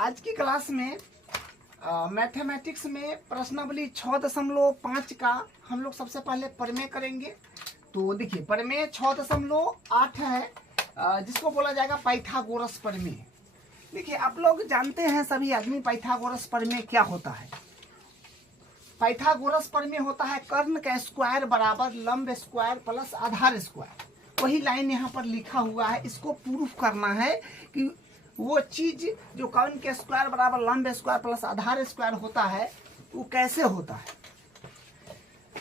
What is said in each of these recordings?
आज की क्लास में मैथमेटिक्स में प्रश्नावली 6.5 का हम लोग सबसे पहले प्रमेय करेंगे। तो देखिए प्रमेय 6.8 है, जिसको बोला जाएगा पाइथागोरस प्रमेय। देखिए आप लोग जानते हैं सभी आदमी पाइथागोरस प्रमेय क्या होता है। पाइथागोरस प्रमेय होता है कर्ण का स्क्वायर बराबर लंब स्क्वायर प्लस आधार स्क्वायर। वही लाइन यहाँ पर लिखा हुआ है, इसको प्रूफ करना है कि वो चीज जो कर्ण के स्क्वायर बराबर लंब स्क्वायर प्लस आधार स्क्वायर होता है वो कैसे होता है।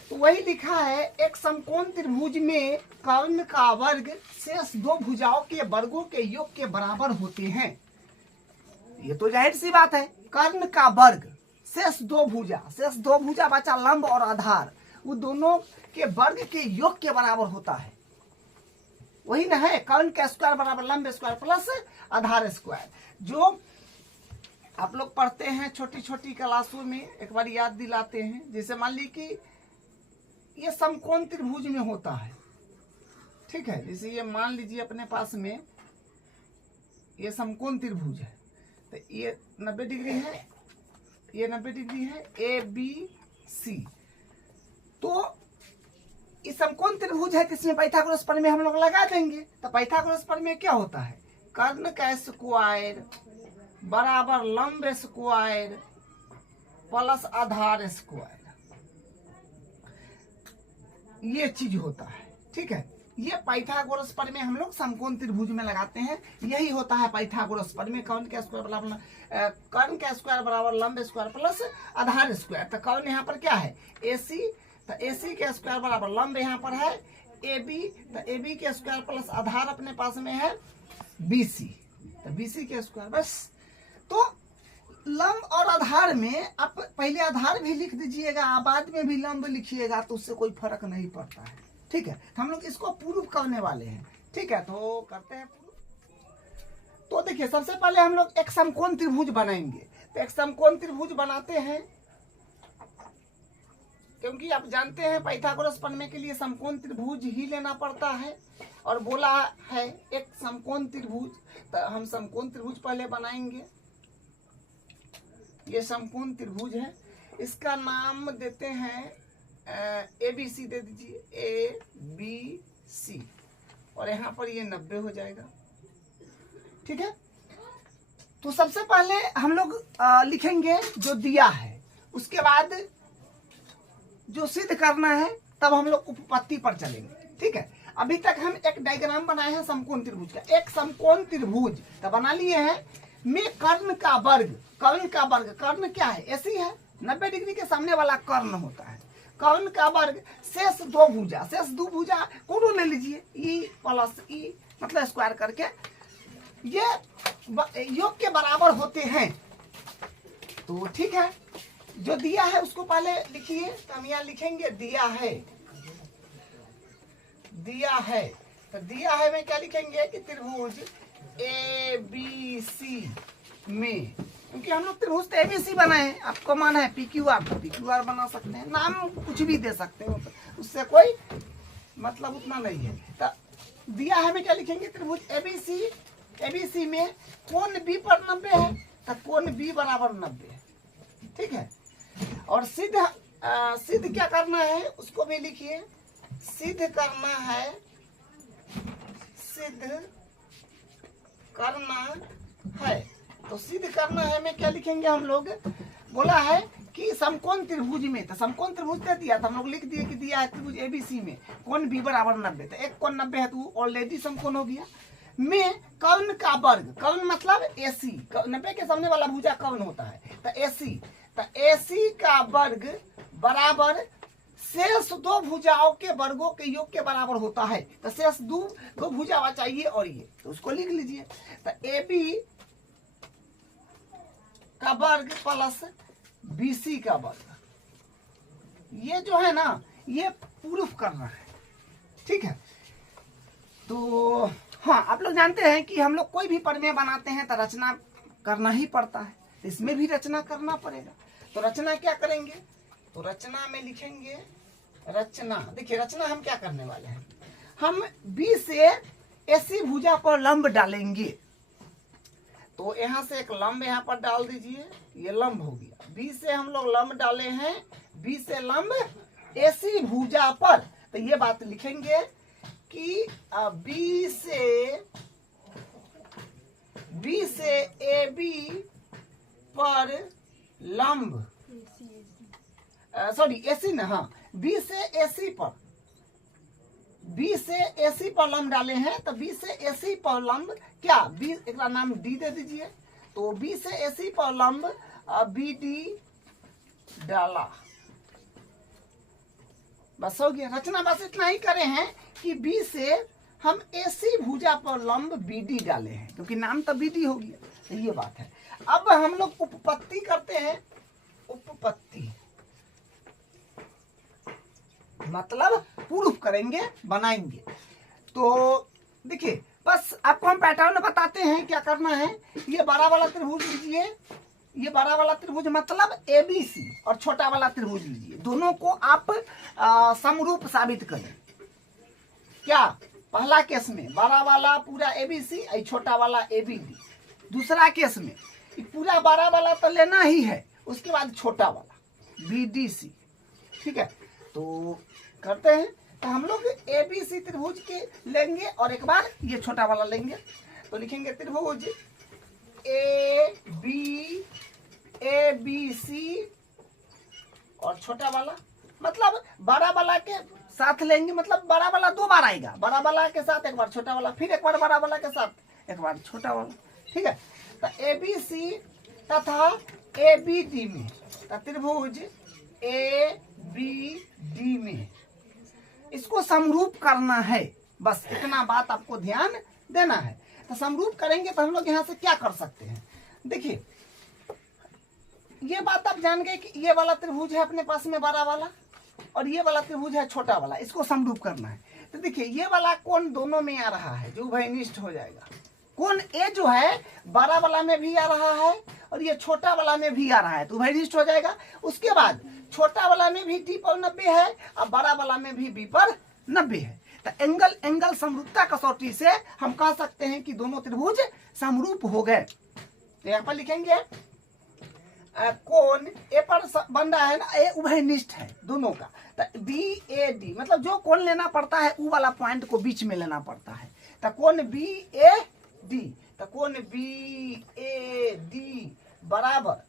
तो वही लिखा है, एक समकोण त्रिभुज में कर्ण का वर्ग शेष दो भुजाओं के वर्गों के योग के बराबर होते हैं। ये तो जाहिर सी बात है, कर्ण का वर्ग शेष दो भुजा बचा लंब और आधार, वो दोनों के वर्ग के योग के बराबर होता है। वही ना है, कर्ण का स्क्वायर बराबर लंब स्क्वायर प्लस आधार स्क्वायर, जो आप लोग पढ़ते हैं छोटी छोटी क्लासों में। एक बार याद दिलाते हैं, जैसे मान ली कि ये समकोण त्रिभुज में होता है, ठीक है। जैसे ये मान लीजिए अपने पास में ये समकोण त्रिभुज है, तो ये 90 डिग्री है, ये 90 डिग्री है, ए बी सी। तो इस समकोण त्रिभुज है, इसमें पाइथागोरस प्रमेय हम लोग लगा देंगे। तो पाइथागोरस प्रमेय क्या होता है, कर्ण का स्क्वायर बराबर लंब स्क्वायर प्लस आधार स्क्वायर, ये चीज होता है, ठीक है। ये पाइथागोरस प्रमेय हम लोग समकोण त्रिभुज में लगाते हैं, यही होता है पाइथागोरस प्रमेय। कर्ण का स्क्वायर बराबर लंब स्क्वायर प्लस आधार स्क्वायर। तो कर्ण यहाँ पर क्या है, AC, तो AC के स्क्वायर बराबर लंब यहाँ पर है AB, तो AB के स्क्वायर प्लस आधार अपने पास में है BC, तो BC के स्क्वायर। बस, तो लंब और आधार में आप पहले आधार भी लिख दीजिएगा, बाद में भी लंब लिखिएगा, तो उससे कोई फर्क नहीं पड़ता है, ठीक है। हम लोग इसको प्रूफ करने वाले हैं, ठीक है। तो करते हैं प्रूफ। तो देखिए सबसे पहले हम लोग एक समकोण त्रिभुज बनाएंगे। तो एक समकोण त्रिभुज बनाते हैं, क्योंकि आप जानते हैं पाइथागोरस प्रमेय के लिए समकोण त्रिभुज ही लेना पड़ता है। और बोला है एक समकोण त्रिभुज, तो हम समकोण त्रिभुज पहले बनाएंगे। ये समकोण त्रिभुज है, इसका नाम देते हैं ABC दे दीजिए, ABC, और यहाँ पर ये 90 हो जाएगा, ठीक है। तो सबसे पहले हम लोग लिखेंगे जो दिया है, उसके बाद जो सिद्ध करना है तब हम लोग उपपत्ति पर चलेंगे, ठीक है। अभी तक हम एक डायग्राम बनाए हैं समकोण त्रिभुज का। एक समकोण त्रिभुज तो बना लिए हैं, में कर्ण का वर्ग, कर्ण क्या है, AC है, 90 डिग्री के सामने वाला कर्ण होता है। कर्ण का वर्ग शेष दो भुजा कोनो ले लीजिए, E प्लस E मतलब स्क्वायर करके, ये योग के बराबर होते हैं। तो ठीक है, जो दिया है उसको पहले लिखिए। तो हम यहाँ लिखेंगे दिया है, तो दिया है में क्या लिखेंगे कि त्रिभुज ABC में, क्योंकि हम लोग त्रिभुज तो ABC बनाए हैं, आपको माना है PQR, तो PQR बना सकते हैं, नाम कुछ भी दे सकते हैं, उससे कोई मतलब उतना नहीं है। तो दिया है में क्या लिखेंगे, त्रिभुज ABC में कोण B पर 90 है, तो कोण B बराबर 90 है, ठीक है। और सिद्ध क्या करना है उसको भी लिखिए। सिद्ध करना है, तो सिद्ध करना है में क्या लिखेंगे हम लोग, बोला है कि समकोण त्रिभुज में, तो समकोण त्रिभुज दे दिया, तो हम लोग लिख दिए कि दिया है त्रिभुज ABC में कोण B बराबर 90, तो एक कोण 90 है तो ऑलरेडी समकोण हो गया। में कर्ण का वर्ग, कर्ण मतलब AC, 90 के सामने वाला भुजा कर्ण होता है, तो AC का वर्ग बराबर शेष दो भुजाओं के वर्गों के योग के बराबर होता है। तो शेष दो भुजा बचाइए और ये, तो उसको लिख लीजिए। तो AB का वर्ग प्लस BC का वर्ग, ये जो है ना ये प्रूफ करना है, ठीक है। तो हाँ, आप लोग जानते हैं कि हम लोग कोई भी प्रमेय बनाते हैं तो रचना करना ही पड़ता है, इसमें भी रचना करना पड़ेगा। तो रचना क्या करेंगे, तो रचना में लिखेंगे रचना। देखिए रचना हम क्या करने वाले हैं, हम B से AC भुजा पर लंब डालेंगे, तो यहाँ से एक लंब यहाँ पर डाल दीजिए, ये लंब हो गया। बी से हम लोग लंब डाले हैं, बी से लंब एसी भुजा पर। तो ये बात लिखेंगे कि बी से ए बी पर लंब, सॉरी एसी ना, हाँ, बी से एसी पर लंब डाले हैं। तो बी से एसी पर लंब क्या, बी एक नाम डी दे दीजिए। तो बी से एसी पर लंब बी डी डाला, बस हो गया। रचना बस इतना ही करे हैं कि बी से हम एसी भुजा पर लंब बी डी डाले हैं, क्योंकि नाम तो बी डी हो गया। तो ये बात है। अब हम लोग उपपत्ति करते हैं। उपपत्ति मतलब प्रूफ करेंगे, बनाएंगे। तो देखिए, बस आपको हम पैटर्न बताते हैं क्या करना है। ये बड़ा वाला त्रिभुज लीजिए, ये बड़ा वाला त्रिभुज मतलब एबीसी, और छोटा वाला त्रिभुज लीजिए। दोनों को आप समरूप साबित करें। क्या, पहला केस में बड़ा वाला पूरा एबीसी, छोटा वाला एबीडी। दूसरा केस में पूरा बड़ा वाला तो लेना ही है, उसके बाद छोटा वाला बीडीसी। ठीक है, तो करते हैं। तो हम लोग एबीसी त्रिभुज के लेंगे और एक बार ये छोटा वाला लेंगे। तो लिखेंगे त्रिभुज ए बी सी और छोटा वाला, मतलब बड़ा वाला के साथ लेंगे, मतलब बड़ा वाला दो बार आएगा। बड़ा वाला के साथ एक बार छोटा वाला, फिर एक बार बड़ा वाला के साथ एक बार छोटा वाला। ठीक है, तो ए बी सी तथा ए बी डी में, त्रिभुज ए बी डी में इसको समरूप करना है। बस इतना बात आपको ध्यान देना है। तो समरूप करेंगे तो हम लोग यहाँ से क्या कर सकते हैं। देखिए, ये बात आप जान गए कि ये वाला त्रिभुज है अपने पास में बड़ा वाला, और ये वाला त्रिभुज है छोटा वाला, इसको समरूप करना है। तो देखिए, ये वाला कोण दोनों में आ रहा है, जो उभयनिष्ठ हो जाएगा। कोण ए जो है बड़ा वाला में भी आ रहा है और ये छोटा वाला में भी आ रहा है, तो उभयनिष्ठ हो जाएगा। उसके बाद छोटा वाला में भी डी पर 90 है और बड़ा वाला में भी बी पर 90 है। तो एंगल समरूपता कसौटी से हम कह सकते हैं कि दोनों त्रिभुज समरूप हो गए। तो यहाँ पर लिखेंगे कोण ए पर बन रहा है ना, ए उभयनिष्ठ है दोनों का। तो बी ए डी मतलब जो कोण लेना पड़ता है वो वाला पॉइंट को बीच में लेना पड़ता है। तो कोण बी ए डी, तो कोण बी ए डी बराबर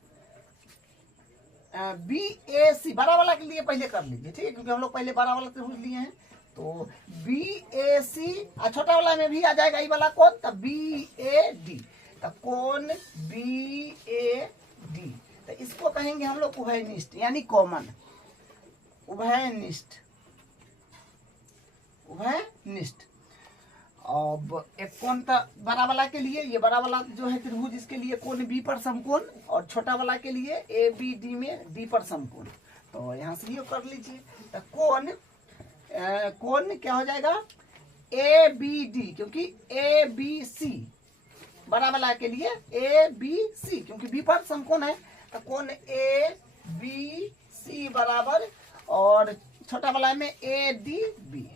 बी ए सी। बड़ा वाला के लिए पहले कर लीजिए, ठीक है, क्योंकि हम लोग पहले बड़ा वाला त्रिभुज लिए हैं। तो बी ए सी और छोटा वाला में भी आ जाएगा ये वाला कोण, तो बी ए डी। तो कोण बी ए डी, तो इसको कहेंगे हम लोग उभयनिष्ठ, यानी कॉमन उभयनिष्ठ। अब एक कोण तो बड़ा वाला के लिए, ये बड़ा वाला जो है त्रिभुज, इसके लिए कोण बी पर समकोण, और छोटा वाला के लिए ए बी डी में डी पर समकोण। तो यहाँ से ये कर लीजिए। तो कोण क्या हो जाएगा, ए बी डी, क्योंकि ए बी सी बड़ा वाला के लिए ए बी सी, क्योंकि बी पर समकोण है। तो कोण ए बी सी बराबर, और छोटा वाला में ए डी बी,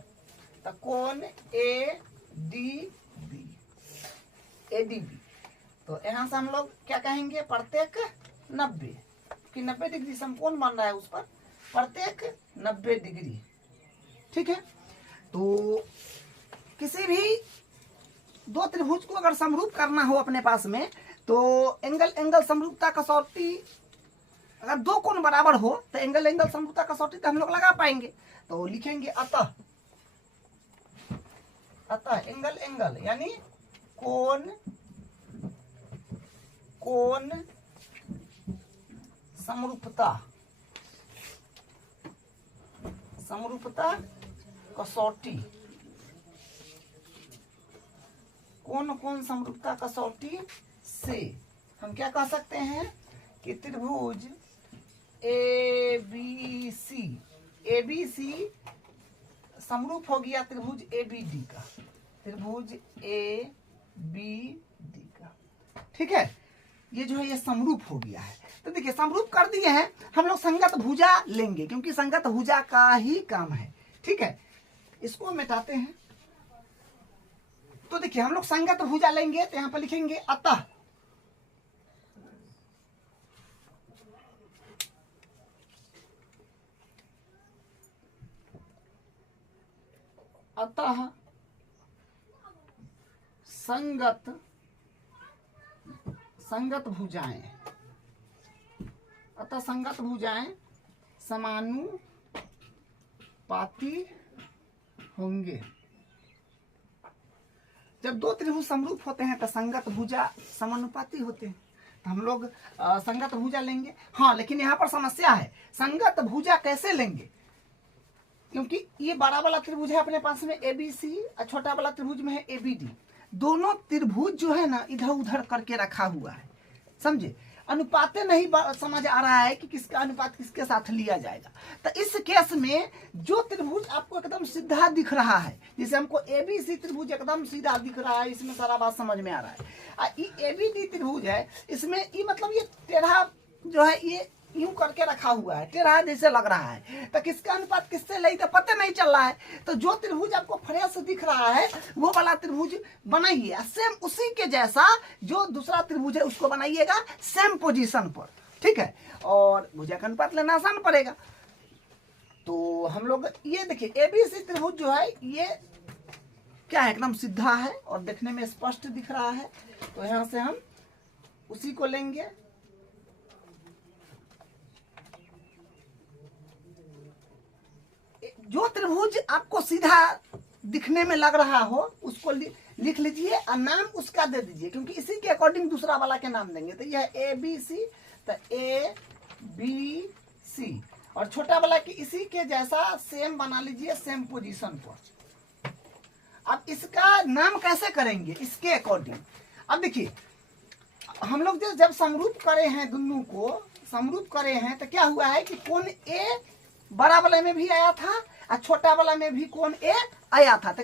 तो कोण A D B, A D B. तो यहाँ से हम लोग क्या कहेंगे, प्रत्येक 90, कि 90 डिग्री समकोण बन रहा है उस पर, प्रत्येक 90 डिग्री। ठीक है, तो किसी भी दो त्रिभुज को अगर समरूप करना हो अपने पास में, तो एंगल समरूपता कसौटी, अगर दो कोण बराबर हो तो एंगल समरूपता कसौटी तो हम लोग लगा पाएंगे। तो लिखेंगे अतः एंगल यानी कोण समरूपता कसौटी। कोण समरूपता कसौटी से हम क्या कह सकते हैं कि त्रिभुज ए बी सी समरूप हो गया त्रिभुज ए बी डी का, त्रिभुज ए बी डी का। ठीक है, ये जो है ये समरूप हो गया है। तो देखिए, समरूप कर दिए हैं, हम लोग संगत भुजा लेंगे, क्योंकि संगत भुजा का ही काम है। ठीक है, इसको मिटाते हैं। तो देखिए, हम लोग संगत भुजा लेंगे, तो यहाँ पर लिखेंगे अतः संगत भुजाएं, अतः संगत भुजाएं समानुपाती होंगे। जब दो त्रिभुज समरूप होते हैं तो संगत भुजा समानुपाती होते हैं, तो हम लोग संगत भुजा लेंगे। हाँ, लेकिन यहाँ पर समस्या है, संगत भुजा कैसे लेंगे? क्योंकि ये बड़ा वाला त्रिभुज है अपने पास में ABC और छोटा वाला त्रिभुज में है ABD। दोनों त्रिभुज जो है ना इधर उधर करके रखा हुआ है, समझे? अनुपातें नहीं समझ आ रहा है कि किसका अनुपात किसके साथ लिया जाएगा। तो इस केस में जो त्रिभुज आपको एकदम सीधा दिख रहा है, जैसे हमको ABC त्रिभुज एकदम सीधा दिख रहा है, इसमें सारा बात समझ में आ रहा है। ये ABD त्रिभुज है, इसमें ये मतलब ये टेढ़ा जो है ये यूं करके रखा हुआ है, टेढ़ा जैसे लग रहा है, तो किसका अनुपात किससे ले तो पता नहीं चल रहा है। तो जो त्रिभुज आपको फ्रेश दिख रहा है वो वाला त्रिभुज बनाइए, सेम उसी के जैसा जो दूसरा त्रिभुज है उसको बनाइएगा सेम पोजीशन पर, ठीक है? और भुजा का अनुपात लेना आसान पड़ेगा। तो हम लोग ये देखिए ABC त्रिभुज जो है ये क्या है, एकदम सीधा है और देखने में स्पष्ट दिख रहा है। तो यहाँ से हम उसी को लेंगे। जो त्रिभुज आपको सीधा दिखने में लग रहा हो उसको लिख लीजिए और नाम उसका दे दीजिए, क्योंकि इसी के अकॉर्डिंग दूसरा वाला के नाम देंगे। तो यह ABC, तो ABC और छोटा वाला की इसी के जैसा सेम बना लीजिए, सेम पोजीशन पर। अब इसका नाम कैसे करेंगे इसके अकॉर्डिंग। अब देखिए हम लोग जब समरूप करे हैं, दोनों को समरूप करे हैं, तो क्या हुआ है कि कोण A बड़ा वाले में भी आया था और छोटा वाला में भी कोण A आया था। तो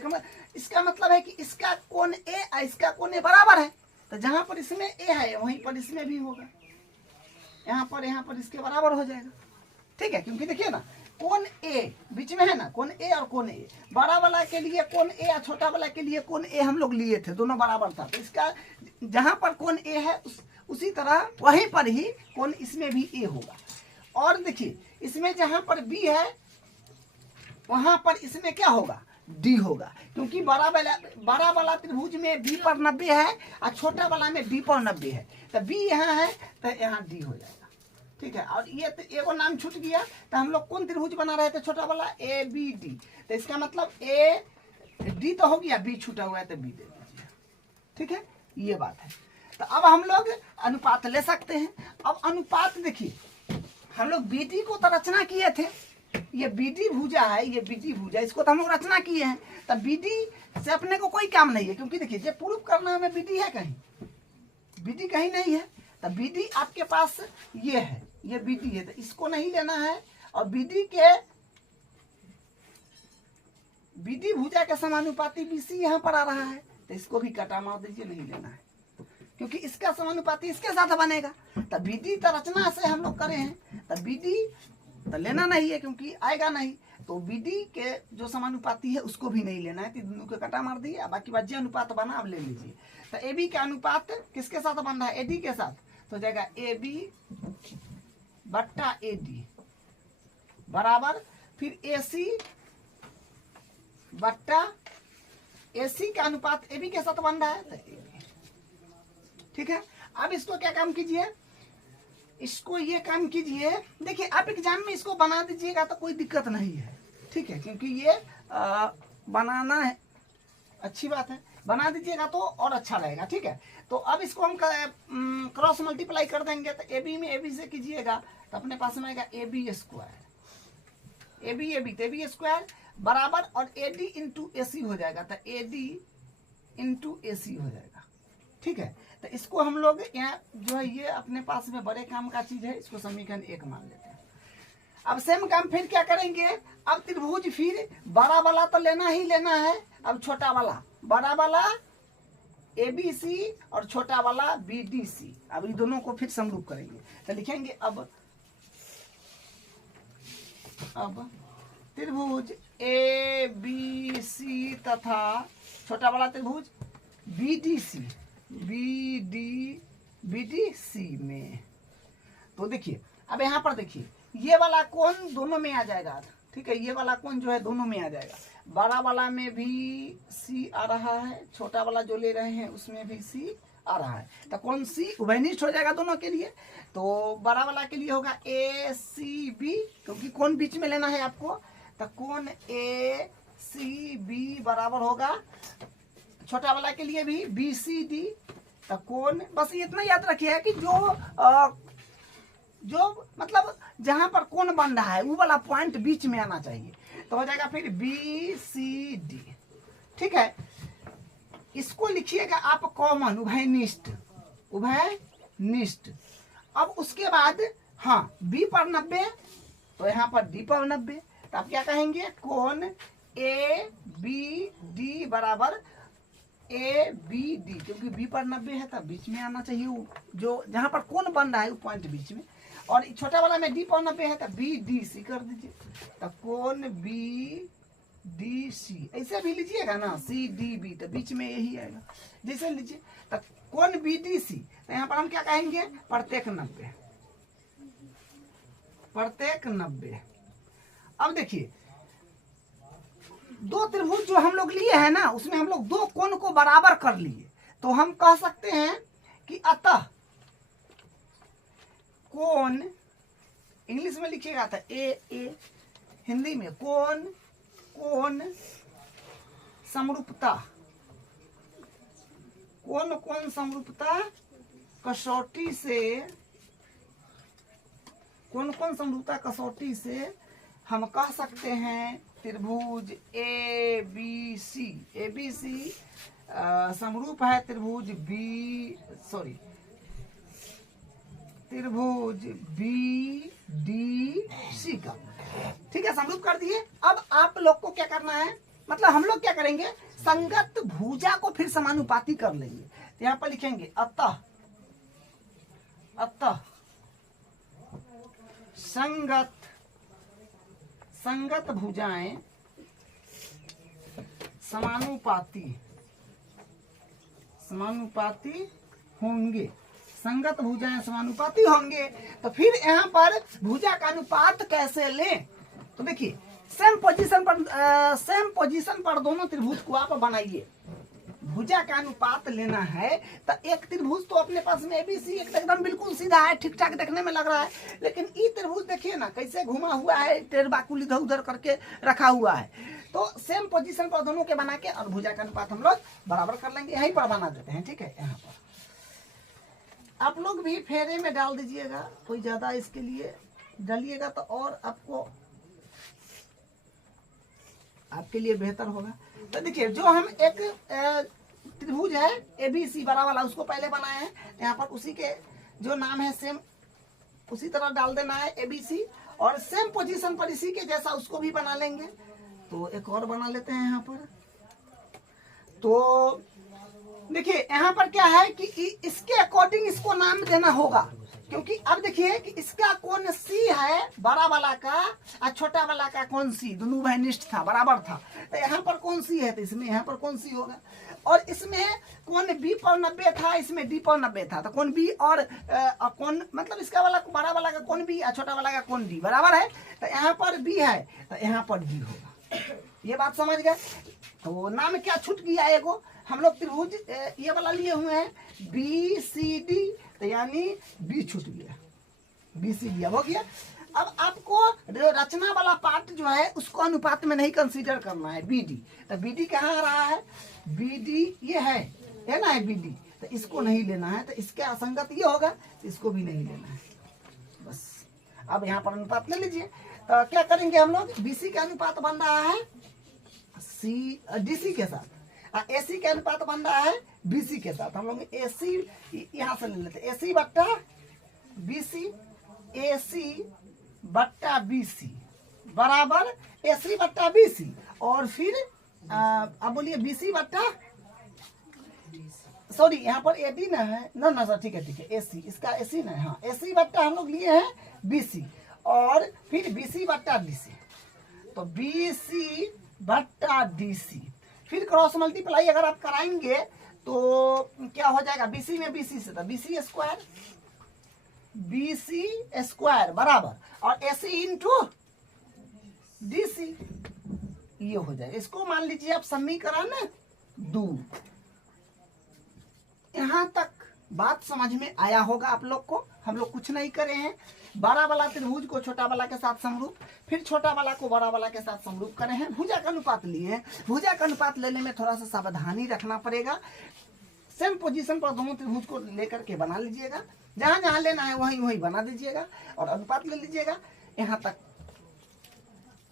इसका मतलब है कि इसका कोण A और इसका कोण A बराबर है। तो जहां पर इसमें A है वहीं पर इसमें भी होगा, यहाँ पर इसके बराबर हो जाएगा, ठीक है? क्योंकि देखिए ना कोण A बीच में है ना, कोण A और कोण A, बड़ा वाला के लिए कोण A और छोटा वाला के लिए कोण A हम लोग लिए थे, दोनों बराबर था। तो इसका जहां पर कोण A है उसी तरह वहीं पर ही कोण इसमें भी A होगा। और देखिए इसमें जहां पर B है वहां पर इसमें क्या होगा, D होगा, क्योंकि बड़ा वाला त्रिभुज में B पर 90 है और छोटा वाला में D पर 90 है। तो B यहाँ है तो यहाँ D हो जाएगा, ठीक है? और ये एगो नाम छूट गया। तो हम लोग कौन त्रिभुज बना रहे थे, छोटा वाला ABD। तो इसका मतलब AD तो हो गया, B छूटा हुआ है तो B दे दीजिए, ठीक है? ये बात है। तो अब हम लोग अनुपात ले सकते हैं। अब अनुपात देखिए हम लोग BD को तो रचना किए थे, ये BD भुजा है, ये BD भुजा, इसको तो हम लोग रचना किए हैं। तो BD से अपने को कोई काम नहीं है, क्योंकि देखिए जब प्रूफ करना हमें BD है कहीं, BD कहीं नहीं है। तो BD आपके पास ये है, ये BD है, तो इसको नहीं लेना है। और BD भुजा के समानुपाती BC यहाँ पर आ रहा है, तो इसको भी कटा मार दीजिए, नहीं लेना है, क्योंकि इसका समानुपाती इसके साथ बनेगा। तो BD तो रचना से हम लोग करे हैं, तो BD तो लेना नहीं है क्योंकि आएगा नहीं। तो BD के जो समानुपाती है उसको भी नहीं लेना है, तो दोनों को कटा मार दिए। बाकी बात जो अनुपात बना अब ले लीजिए। तो AB का अनुपात किसके साथ बन रहा है, AD के साथ। तो हो जाएगा AB बट्टा AD बराबर फिर AC बट्टा AC का अनुपात AB के साथ बन रहा है, तो AB, ठीक है? अब इसको क्या काम कीजिए, इसको ये काम कीजिए। देखिए आप एग्जाम में इसको बना दीजिएगा तो कोई दिक्कत नहीं है, ठीक है? क्योंकि ये बनाना है, अच्छी बात है, बना दीजिएगा तो और अच्छा रहेगा, ठीक है? तो अब इसको हम क्रॉस मल्टीप्लाई कर देंगे। तो AB में AB से कीजिएगा तो अपने पास में आएगा AB स्क्वायर, AB तो AB स्क्वायर बराबर और AD इंटू AC हो जाएगा। तो AD इंटू AC हो जाएगा, ठीक है? तो इसको हम लोग यहाँ जो है ये अपने पास में बड़े काम का चीज है, इसको समीकरण 1 मान लेते हैं। अब सेम काम फिर क्या करेंगे, अब त्रिभुज फिर बड़ा वाला तो लेना ही लेना है। अब छोटा वाला, बड़ा वाला ABC और छोटा वाला BDC, अब इन दोनों को फिर समरूप करेंगे। तो लिखेंगे अब त्रिभुज ABC तथा छोटा वाला त्रिभुज BDC में। तो देखिए अब यहाँ पर देखिए ये वाला कोण दोनों में आ जाएगा, ठीक है, ये वाला कोण जो है दोनों में आ जाएगा। बड़ा वाला में भी सी आ रहा है, छोटा वाला जो ले रहे हैं उसमें भी सी आ रहा है, तो कौन सी उभयनिष्ठ हो जाएगा दोनों के लिए। तो बड़ा वाला के लिए होगा ए सी बी, क्योंकि कौन बीच में लेना है आपको, तो कौन ए सी बी बराबर होगा, छोटा वाला के लिए भी बी सी डी, तो कौन, बस इतना याद रखिए कि जो मतलब जहां पर कौन बन रहा है वो वाला पॉइंट बीच में आना चाहिए, तो हो जाएगा फिर बी सी डी। ठीक है, इसको लिखिएगा आप कॉमन, उभयनिष्ठ, उभयनिष्ठ। अब उसके बाद हाँ बी पर 90, तो यहाँ पर डी पर 90, तो आप क्या कहेंगे, कौन ए बी डी बराबर ए बी डी, क्योंकि बी पर 90 है तब बीच में आना चाहिए वो, जो जहां पर कौन बन रहा है वो पॉइंट बीच में, और छोटा वाला में डी पर 90 है तब बी डी सी कर दीजिए, तो कौन बी डी सी, ऐसे भी लीजिएगा ना, सी डी बी, तो बीच में यही आएगा, जैसे लीजिए, तो कौन बी डी सी, तो यहाँ पर हम क्या कहेंगे, प्रत्येक 90, प्रत्येक 90। अब देखिए दो त्रिभुज जो हम लोग लिए हैं ना, उसमें हम लोग दो कोण को बराबर कर लिए, तो हम कह सकते हैं कि अतः कोण, इंग्लिश में लिखिएगा था ए, हिंदी में कोण समरूपता, कोण समरूपता कसौटी से, कोण समरूपता कसौटी से हम कह सकते हैं त्रिभुज ए बी सी समरूप है त्रिभुज बी डी सी का। ठीक है, समरूप कर दिए। अब आप लोग को क्या करना है, मतलब हम लोग क्या करेंगे, संगत भुजा को फिर समानुपाती कर लेंगे, तो यहाँ पर लिखेंगे अतः संगत भुजाएं समानुपाती होंगे, संगत भुजाएं समानुपाती होंगे। तो फिर यहाँ पर भुजा का अनुपात कैसे लें, तो देखिए सेम पोजीशन पर दोनों त्रिभुज को आप बनाइए। भुजा का अनुपात लेना है तो एक त्रिभुज तो अपने पास में एबीसी एकदम बिल्कुल सीधा है, ठीक ठाक देखने में लग रहा है, लेकिन ई त्रिभुज देखिए ना कैसे घुमा हुआ है, टेढ़ बाकुल इधर उधर करके रखा हुआ है। तो सेम पोजीशन पर दोनों के बना के और भुजा का अनुपात हम लोग बराबर कर लेंगे, यहीं पर बना देते हैं। ठीक है, यहाँ पर आप लोग भी फेरे में डाल दीजिएगा, कोई ज्यादा इसके लिए डालिएगा तो और आपके लिए बेहतर होगा। तो देखिए जो हम एक त्रिभुज है एबीसी बड़ा वाला उसको पहले बनाए हैं, यहाँ पर उसी के जो नाम है सेम उसी तरह डाल देना है एबीसी, और सेम पोजीशन पर इसी के जैसा उसको भी बना लेंगे। तो एक और बना लेते हैं यहाँ पर। तो देखिए यहाँ पर क्या है कि इसके अकॉर्डिंग इसको नाम देना होगा, क्योंकि अब देखिए कि इसका कोण सी है बड़ा वाला का और छोटा वाला का कोण सी, दोनों उभयनिष्ठ था, बराबर था। तो यहाँ पर कौन सी है, तो इसमें यहाँ पर कौन सी होगा, और इसमें कोण बी पर 90 था, इसमें डी पर 90 था, तो कोण बी और कोण मतलब इसका वाला बड़ा वाला का कोण बी और छोटा वाला का कोण डी बराबर है। तो यहाँ पर बी है तो यहाँ पर डी होगा, ये बात समझ गए। तो नाम क्या छूट गया एगो, हम लोग त्रिभुज ये वाला लिए हुए हैं बी सी डी, तो यानी बी छूट गया, बी सी डी हो गया। अब आपको रचना वाला पार्ट जो है उसको अनुपात में नहीं कंसीडर करना है, बी डी, तो बी डी कहाँ आ रहा है, बी डी ये है ना, है बी डी, तो इसको नहीं लेना है, तो इसके असंगत ये होगा, तो इसको भी नहीं लेना है बस। अब यहाँ पर अनुपात ले लीजिए, तो क्या करेंगे हम लोग, बीसी का अनुपात बन रहा है सी डीसी के साथ, एसी का अनुपात बन रहा है बीसी के साथ। हम लोग एसी यहाँ से ले लेते हैं, एसी बट्टा बीसी, एसी बट्टा बीसी बराबर एसी बट्टा बीसी, और फिर अब बोलिए बीसी बट्टा, सॉरी यहाँ पर एडी ना है ना सर, ठीक है एसी, इसका एसी ना, हाँ एसी बट्टा हम लोग लिए हैं बीसी, और फिर बीसी बट्टा डीसी, तो बीसी बट्टा डीसी, फिर क्रॉस मल्टीप्लाई अगर आप कराएंगे तो क्या हो जाएगा, बीसी में बीसी से, तो बीसी स्क्वायर बराबर, और एसी इंटू DC, ये हो जाए। इसको मान लीजिए आप समीकरण 2। यहां तक बात समझ में आया होगा आप लोग को। हम लोग कुछ नहीं करे हैं, बड़ा वाला त्रिभुज को छोटा वाला के साथ समरूप, फिर छोटा वाला को बड़ा वाला के साथ समरूप करे हैं, भुजा का अनुपात लिए हैं। भुजा का अनुपात लेने में थोड़ा सा सावधानी रखना पड़ेगा। सेम पोजीशन पर दोनों त्रिभुज को लेकर के बना लीजिएगा, जहां जहां लेना है वहीं वहीं बना दीजिएगा और अनुपात ले लीजिएगा, यहां तक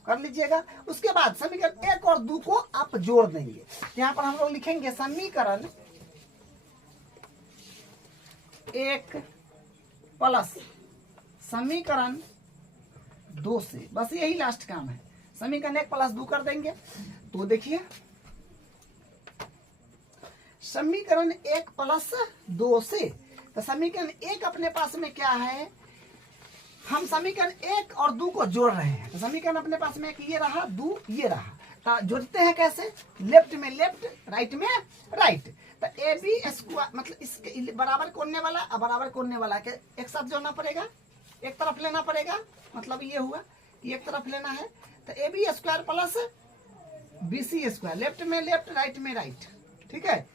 कर लीजिएगा। उसके बाद समीकरण 1 और 2 को आप जोड़ देंगे। यहाँ पर हम लोग लिखेंगे समीकरण 1 प्लस समीकरण 2 से, बस यही लास्ट काम है। समीकरण 1 प्लस 2 कर देंगे तो देखिए समीकरण 1 प्लस 2 से, तो समीकरण 1 अपने पास में क्या है, हम समीकरण 1 और 2 को जोड़ रहे हैं। तो समीकरण अपने पास में ये रहा, 2 ये रहा। तो जोड़ते हैं कैसे, लेफ्ट में लेफ्ट, राइट में राइट। तो AB स्क्वायर मतलब इसके बराबर कोने वाला और बराबर कोने वाला के एक साथ जोड़ना पड़ेगा, एक तरफ लेना पड़ेगा, मतलब ये हुआ कि एक तरफ लेना है। तो AB square plus BC square, left में लेफ्ट, राइट में राइट, ठीक है,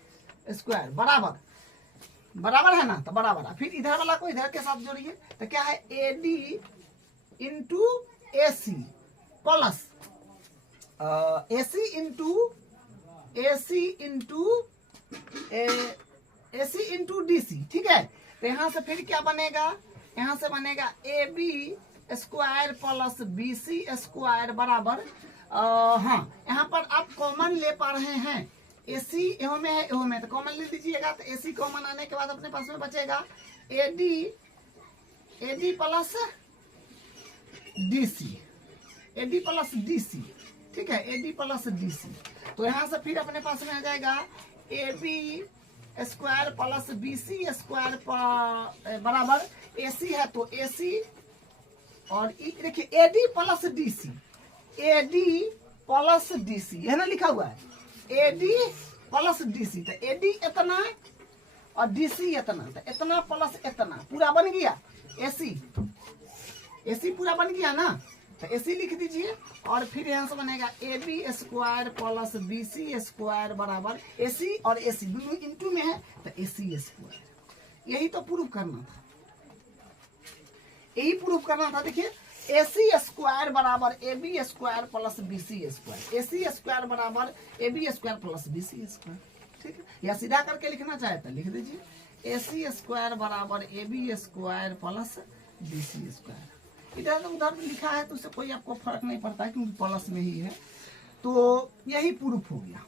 स्क्वायर बराबर बराबर है ना, तो बराबर। फिर इधर वाला को इधर के साथ जोड़िए, तो क्या है AD into AC plus AC into DC, ठीक है। तो यहाँ से फिर क्या बनेगा, यहाँ से बनेगा AB square plus BC square बराबर, हाँ यहाँ पर आप कॉमन ले पा रहे हैं, AC एहो में है, एहो में, तो कॉमन ले लीजिएगा। तो AC कॉमन आने के बाद अपने पास में बचेगा AD प्लस DC, ठीक है, AD प्लस DC। तो यहाँ से फिर अपने पास में आ जाएगा AB square plus BC square बराबर AC है तो AC, और देखिए AD प्लस DC है ना, लिखा हुआ है AD प्लस DC। तो AD इतना और DC इतना, तो इतना प्लस इतना पूरा बन गया AC पूरा बन गया ना। तो AC लिख दीजिए और फिर यहाँ से बनेगा AB square plus BC square बराबर AC, और AC दोनों इंटू में है तो AC स्क्वायर। यही तो प्रूफ करना था, यही प्रूफ करना था। देखिए AC स्क्वायर बराबर AB square plus BC square, AC square बराबर AB square plus BC square, ठीक है। या सीधा करके लिखना चाहे तो लिख दीजिए AC स्क्वायर बराबर AB square plus BC square. इधर उधर लिखा है तो उससे कोई आपको फर्क नहीं पड़ता है क्योंकि प्लस में ही है। तो यही प्रूफ हो गया,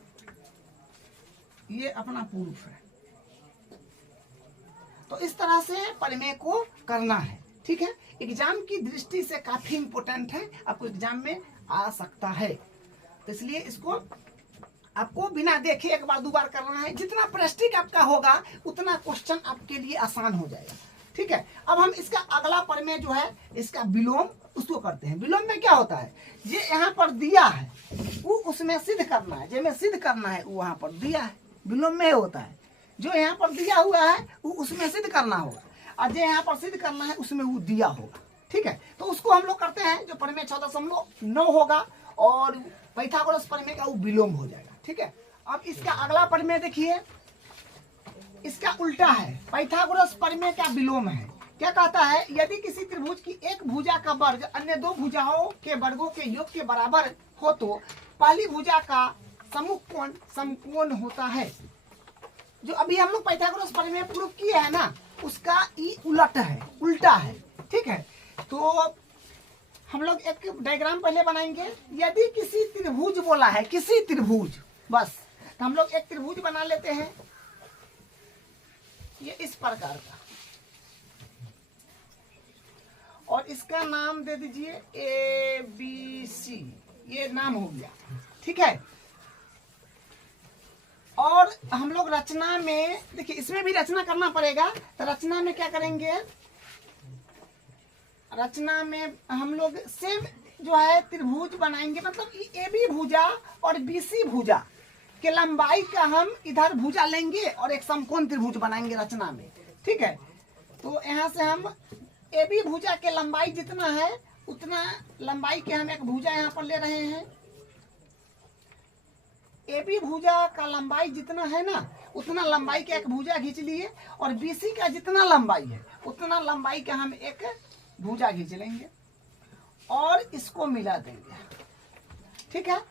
ये अपना प्रूफ है। तो इस तरह से परिमेय को करना है, ठीक है। एग्जाम की दृष्टि से काफी इंपोर्टेंट है, आपको एग्जाम में आ सकता है, तो इसलिए इसको आपको बिना देखे एक बार 2 बार करना है। जितना प्रैक्टिस आपका होगा उतना क्वेश्चन आपके लिए आसान हो जाएगा, ठीक है। अब हम इसका अगला प्रमेय जो है, इसका विलोम, उसको करते हैं। विलोम में क्या होता है, ये यहाँ पर दिया है वो उसमें सिद्ध करना है, जिसमें सिद्ध करना है वो वहां पर दिया है। विलोम में होता है जो यहाँ पर दिया हुआ है वो उसमें सिद्ध करना होगा, और जो यहाँ पर सिद्ध करना है उसमें वो दिया होगा, ठीक है। तो उसको हम लोग करते हैं, जो प्रमेय 14.9 होगा और पाइथागोरस प्रमेय का वो विलोम हो जाएगा, ठीक है। अब इसका अगला प्रमेय देखिए, इसका उल्टा है, पाइथागोरस प्रमेय का विलोम है। क्या कहता है, यदि किसी त्रिभुज की एक भुजा का वर्ग अन्य 2 भुजाओं के वर्गों के योग के बराबर हो तो पहली भुजा का सम्मुख कोण समकोण होता है। जो अभी हम लोग पाइथागोरस प्रमेय प्रूफ किए हैं ना, उसका ई उलट है, उल्टा है, ठीक है। तो हम लोग एक डायग्राम पहले बनाएंगे। यदि किसी त्रिभुज बोला है, किसी त्रिभुज, बस तो हम लोग एक त्रिभुज बना लेते हैं, ये इस प्रकार का, और इसका नाम दे दीजिए ABC, ये नाम हो गया, ठीक है। और हम लोग रचना में देखिए, इसमें भी रचना करना पड़ेगा। तो रचना में क्या करेंगे, रचना में हम लोग सेम जो है त्रिभुज बनाएंगे, मतलब AB भुजा और BC भुजा के लंबाई का हम इधर भुजा लेंगे और एक समकोण त्रिभुज बनाएंगे रचना में, ठीक है। तो यहाँ से हम AB भुजा के लंबाई जितना है उतना लंबाई के हम एक भुजा यहाँ पर ले रहे हैं। AB भुजा का लंबाई जितना है ना, उतना लंबाई का एक भुजा खींच लिए, और BC का जितना लंबाई है उतना लंबाई का हम एक भुजा खींच लेंगे और इसको मिला देंगे। ठीक है,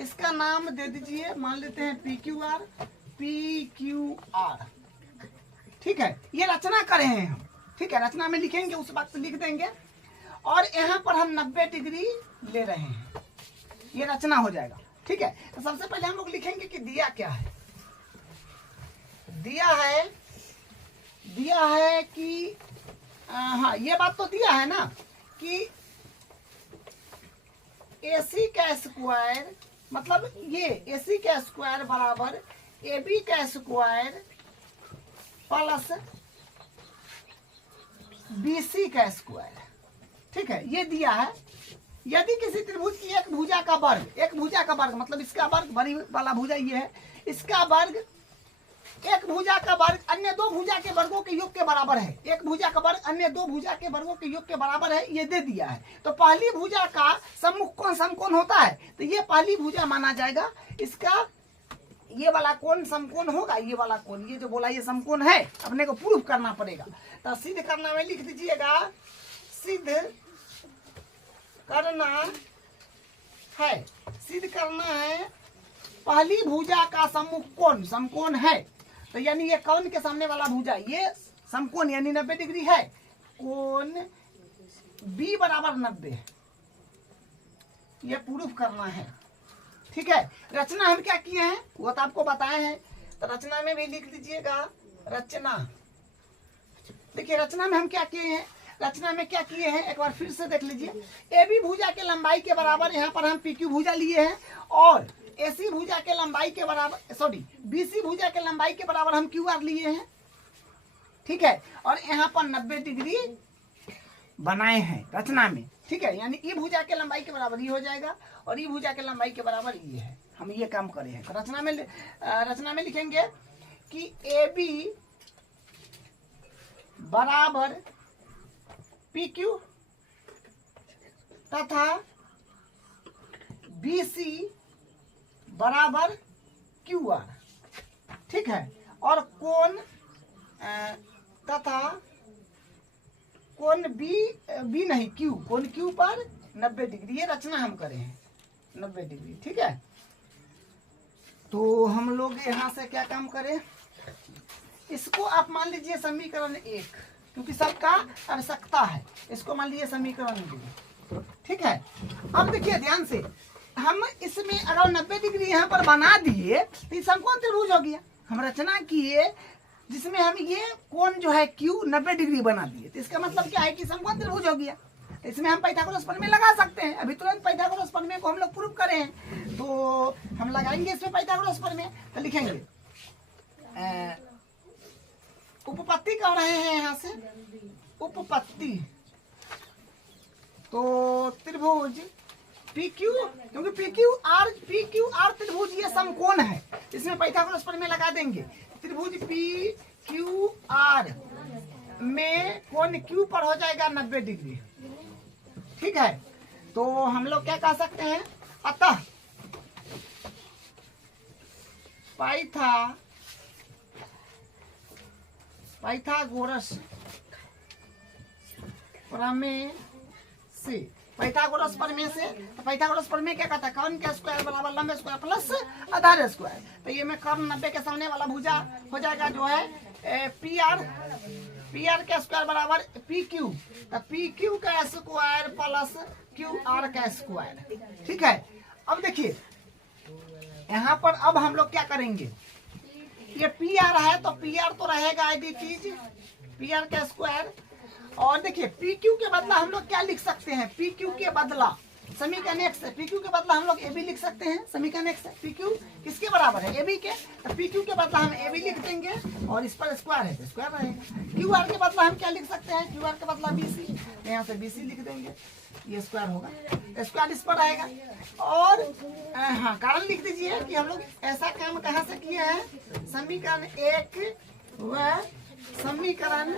इसका नाम दे दीजिए, मान लेते हैं PQR। PQR, ठीक है, ये रचना कर रहे हैं हम। ठीक है, रचना में लिखेंगे, उस वक्त लिख देंगे। और यहाँ पर हम 90 डिग्री ले रहे हैं, ये रचना हो जाएगा। ठीक है, तो सबसे पहले हम लोग लिखेंगे कि दिया क्या है। दिया है कि हाँ, ये बात तो दिया है ना कि AC का स्क्वायर, मतलब ये AC का स्क्वायर बराबर AB का स्क्वायर प्लस BC का स्क्वायर। ठीक है, ये दिया है। यदि किसी त्रिभुज की एक भुजा का वर्ग मतलब इसका वर्ग, बड़ी वाला भुजा ये है, इसका वर्ग एक भुजा का वर्ग अन्य दो भुजा के वर्गों के योग के बराबर है, एक भुजा का वर्ग अन्य दो भुजा के वर्गों के योग के बराबर है, ये दे दिया है। तो पहली भुजा का सम्मुख कोण समकोण होता है, तो ये पहली भुजा माना जाएगा। इसका ये वाला कोण समकोण होगा, ये वाला कोण, ये जो बोला ये समकोण है, अपने को प्रूफ करना पड़ेगा। तो सिद्ध करना में लिख दीजिएगा, सिद्ध करना है, सिद्ध करना है पहली भुजा का सम्मुख कोण समकोण है। तो यानी ये कोण के सामने वाला भुजा ये समकोण यानी 90 डिग्री है। कोण B बराबर 90, ये प्रूफ करना है। ठीक है, रचना हम क्या किए हैं वो तो आपको बताए हैं, तो रचना में भी लिख दीजिएगा। रचना, देखिए रचना में हम क्या किए हैं, रचना में क्या किए हैं एक बार फिर से देख लीजिए। AB भुजा के लंबाई के बराबर यहाँ पर हम PQ भुजा लिए हैं, और AC भुजा के लंबाई के बराबर, सॉरी BC भुजा के लंबाई के बराबर हम QR लिए हैं। ठीक है, और यहाँ पर 90 डिग्री बनाए हैं रचना में। ठीक है, यानी ई भुजा के लंबाई के बराबर ये हो जाएगा, और ई भुजा के लंबाई के बराबर ये है। हम ये काम करे हैं। तो रचना में लिखेंगे कि AB बराबर PQ तथा BC बराबर QR। ठीक है, और कोण तथा कोण B नहीं Q, कोण Q पर 90 डिग्री, ये रचना हम करे हैं 90 डिग्री। ठीक है, तो हम लोग यहाँ से क्या काम करें, इसको आप मान लीजिए समीकरण 1, क्योंकि सबका आवश्यकता है, इसको मान लीजिए समीकरण 2। ठीक है, अब देखिए ध्यान से, हम इसमें अगर 90 डिग्री यहाँ पर बना दिए तो ये समकोण त्रिभुज हो गया। हम रचना किए जिसमें हम ये कोण जो है Q 90 डिग्री बना दिए, तो इसका मतलब क्या है कि समकोण त्रिभुज हो गया। इसमें हम पाइथागोरस प्रमेय लगा सकते हैं। अभी तुरंत पाइथागोरस प्रमेय को हम लोग प्रूफ करें हैं, तो हम लगाएंगे इसमें पाइथागोरस प्रमेय। तो लिखेंगे उपपत्ति कर रहे हैं यहाँ से, उपपत्ति। तो त्रिभुज PQ, क्योंकि PQR त्रिभुज ये समकोण है, इसमें पाइथागोरस प्रमेय लगा देंगे। त्रिभुज PQR में कोण Q पर हो जाएगा 90 डिग्री। ठीक है, तो हम लोग क्या कह सकते हैं, अतः पाइथागोरस प्रमेय से, पाइथागोरस प्रमेय से, तो पाइथागोरस प्रमेय क्या कहता है, कोण का स्क्वायर बराबर लंब स्क्वायर प्लस आधार स्क्वायर। तो ये में कर्ण 90 के सामने वाला भुजा हो जाएगा जो है PR का स्क्वायर बराबर PQ, तो PQ का स्क्वायर प्लस QR का स्क्वायर। ठीक है, अब देखिए यहाँ पर अब हम लोग क्या करेंगे, ये PR है तो PR तो रहेगा आईडी चीज, PR का स्क्वायर। और देखिए PQ के बदला हम लोग क्या लिख सकते हैं, PQ के बदला समीकरण x है, PQ के बदला हम लोग AB लिख सकते हैं। समीकरण x है, PQ किसके बराबर है, AB के, तो PQ के बदला हम AB लिख देंगे, और इस पर स्क्वायर है तो स्क्वायर रहेगा। QR के बदला हम क्या लिख सकते हैं, QR के बदला BC, यहाँ से BC लिख देंगे, ये स्क्वायर होगा, स्क्वायर इस पर आएगा। और हाँ, कारण लिख दीजिए कि हम लोग ऐसा काम कहाँ से किए हैं, समीकरण 1 व समीकरण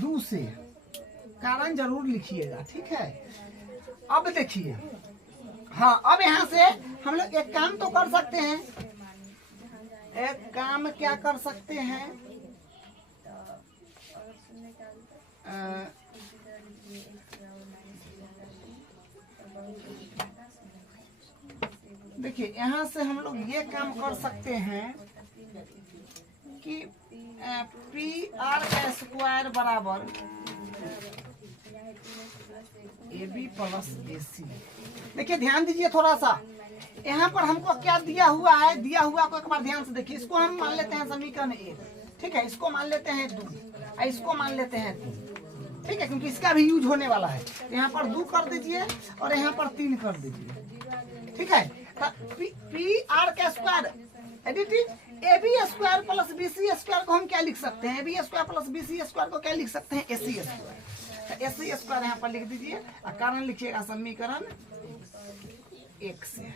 2 से। कारण जरूर लिखिएगा, ठीक है। अब देखिए, हाँ अब यहाँ से हम लोग एक काम तो कर सकते हैं, एक काम क्या कर सकते हैं, देखिए यहाँ से हम लोग ये काम कर सकते हैं कि पी आर का स्क्वायर बराबर ए बी प्लस ए सी। देखिए ध्यान दीजिए थोड़ा सा, यहाँ पर हमको क्या दिया हुआ है, दिया हुआ को एक बार ध्यान से देखिए। इसको हम मान लेते हैं समीकरण 1, ठीक है, इसको मान लेते हैं 2, इसको मान लेते हैं 3, ठीक है, क्योंकि इसका भी यूज होने वाला है। यहाँ पर 2 कर दीजिए और यहाँ पर 3 कर दीजिए, ठीक है। पी आर का square additive A B square plus B C square को हम क्या लिख सकते हैं, A B square plus B C square को क्या लिख सकते हैं, ए सी स्क्वायर। ए सी स्क्वायर यहाँ पर लिख दीजिए और कारण लिखिएगा समीकरण 1 से,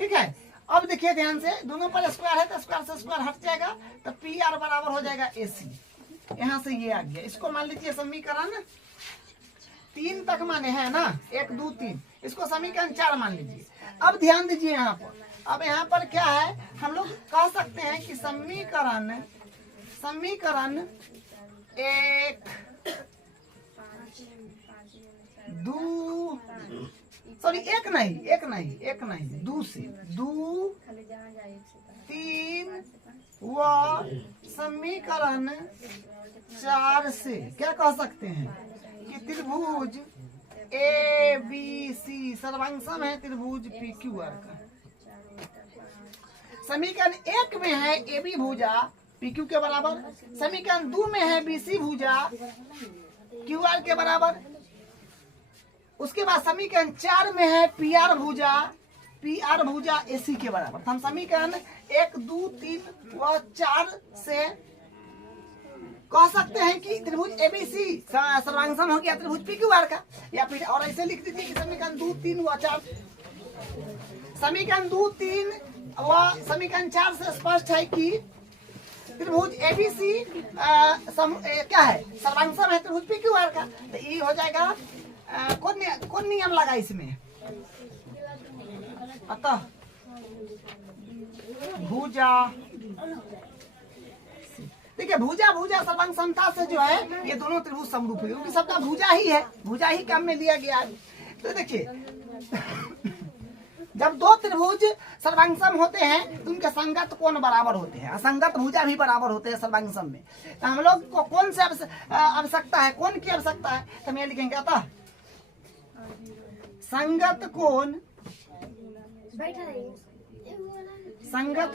ठीक है। अब देखिए ध्यान से, दोनों पर स्क्वायर है तो स्क्वायर से स्क्वायर हट जाएगा, तो पी आर बराबर हो जाएगा ए सी। यहाँ से ये आ गया, इसको मान लीजिए समीकरण 3 तक माने हैं ना, 1 2 3, इसको समीकरण 4 मान लीजिए। अब ध्यान दीजिए यहाँ पर, अब यहाँ पर क्या है, हम लोग कह सकते हैं कि समीकरण 1 2 सॉरी 1 नहीं 2 से 2 3 व समीकरण 4 से क्या कह सकते हैं कि त्रिभुज ए बी सी सर्वांगसम है त्रिभुज पी क्यू आर का। समीकरण 1 में है ए बी भुजा पी क्यू के बराबर, समीकरण 2 में है बी सी भुजा क्यू आर के बराबर, उसके बाद समीकरण 4 में है पी आर भुजा ए सी के बराबर। हम समीकरण 1 2 3 व 4 से कह सकते हैं कि त्रिभुज एबीसी सर्वांगसम हो गया त्रिभुज पी क्यू आर का, या फिर और ऐसे लिख दीजिए कि समीकरण 2 3 व 4, समीकरण 2 3 व समीकरण 4 से स्पष्ट है कि त्रिभुज एबीसी क्या है, सर्वांगसम है त्रिभुज पी क्यू आर का। तो ये हो जाएगा कौन नियम लगा इसमें, अतः भुजा, देखिए भुजा सर्वांगसमता से जो है ये दोनों त्रिभुज समरूप है, क्योंकि सबका भुजा ही है, भुजा ही काम में लिया गया है। तो देखिए जब 2 त्रिभुज सर्वांगसम होते हैं तो उनके संगत कोण बराबर होते हैं, असंगत भुजा भी बराबर होते हैं सर्वांगसम में। तो हम लोग को कौन से आवश्यकता है, कोण की आवश्यकता है, तो हम ये लिखेंगे अतः संगत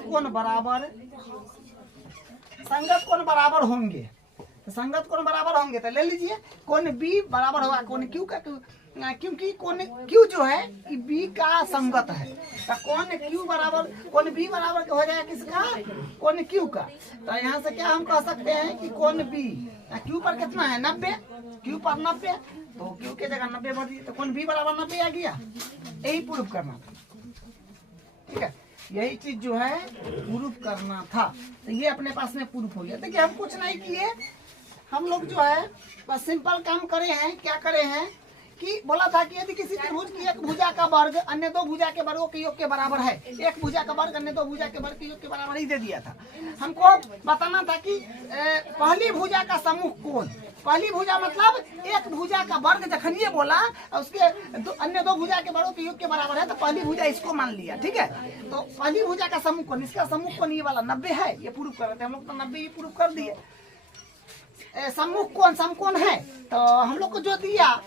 कोण बराबर होंगे, तो संगत कोण बराबर होंगे तो ले लीजिए कोण बी बराबर होगा कोण क्यू का, क्योंकि कोण क्यू जो है बी का संगत है, तो कोण क्यू बराबर कोण बी बराबर हो जाएगा किसका, कोण क्यू का। तो यहाँ से क्या हम कह सकते हैं कि कोण बी क्यू पर कितना है 90, क्यू पर 90, तो क्यू के जगह 90 भर दिए तो कोण बी बराबर 90 आ गया। यही प्रूफ करना था, ठीक है, यही चीज जो है प्रूफ करना था। तो ये अपने पास में प्रूफ हो गया। देखिए हम कुछ नहीं किए, हम लोग जो है बस सिंपल काम करे हैं। क्या करे हैं कि बोला था कि यदि किसी त्रिभुज की एक भुजा का वर्ग अन्य 2 भुजा के वर्गों के योग के बराबर है, एक भुजा का वर्ग अन्य 2 भुजा के वर्ग के योग के बराबर ही दे दिया था। हमको बताना था कि पहली भुजा का समूह कोण, पहली भुजा मतलब एक भुजा का वर्ग जखन ये बोला उसके अन्य 2 भुजा के वर्गों के योग के बराबर है, तो पहली भुजा इसको मान लिया, ठीक है। तो पहली भुजा का समूह कोण, इसका समूह कोण ये वाला 90 है, ये प्रूफ कर रहे थे हम लोग, तो 90 ये प्रूफ कर दिए। सम्मुख कोण समकोण है, तो हम लोग को जो दिया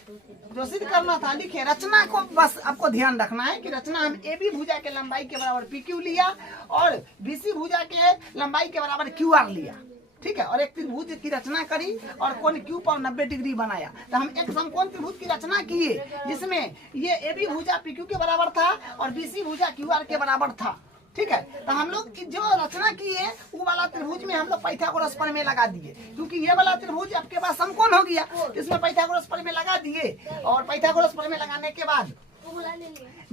जो सिद्ध करना था लिखे, रचना को बस आपको ध्यान रखना है कि रचना हम ए बी भुजा के लंबाई के बराबर पी क्यू लिया और बी सी भुजा के लंबाई के बराबर क्यू आर लिया, ठीक है, और एक त्रिभुज की रचना करी और कोण क्यू पर 90 डिग्री बनाया। तो हम एक समकोण त्रिभुज की रचना किए जिसमें ये ए बी भुजा पी क्यू के बराबर था और बी सी भुजा क्यू आर के बराबर था, ठीक है। तो हम लोग जो रचना किए वो वाला त्रिभुज में हम लोग पाइथागोरस प्रमेय लगा दिए, क्योंकि ये वाला त्रिभुज आपके पास समकोण हो गया, इसमें पाइथागोरस प्रमेय लगा दिए। और पाइथागोरस प्रमेय लगाने के बाद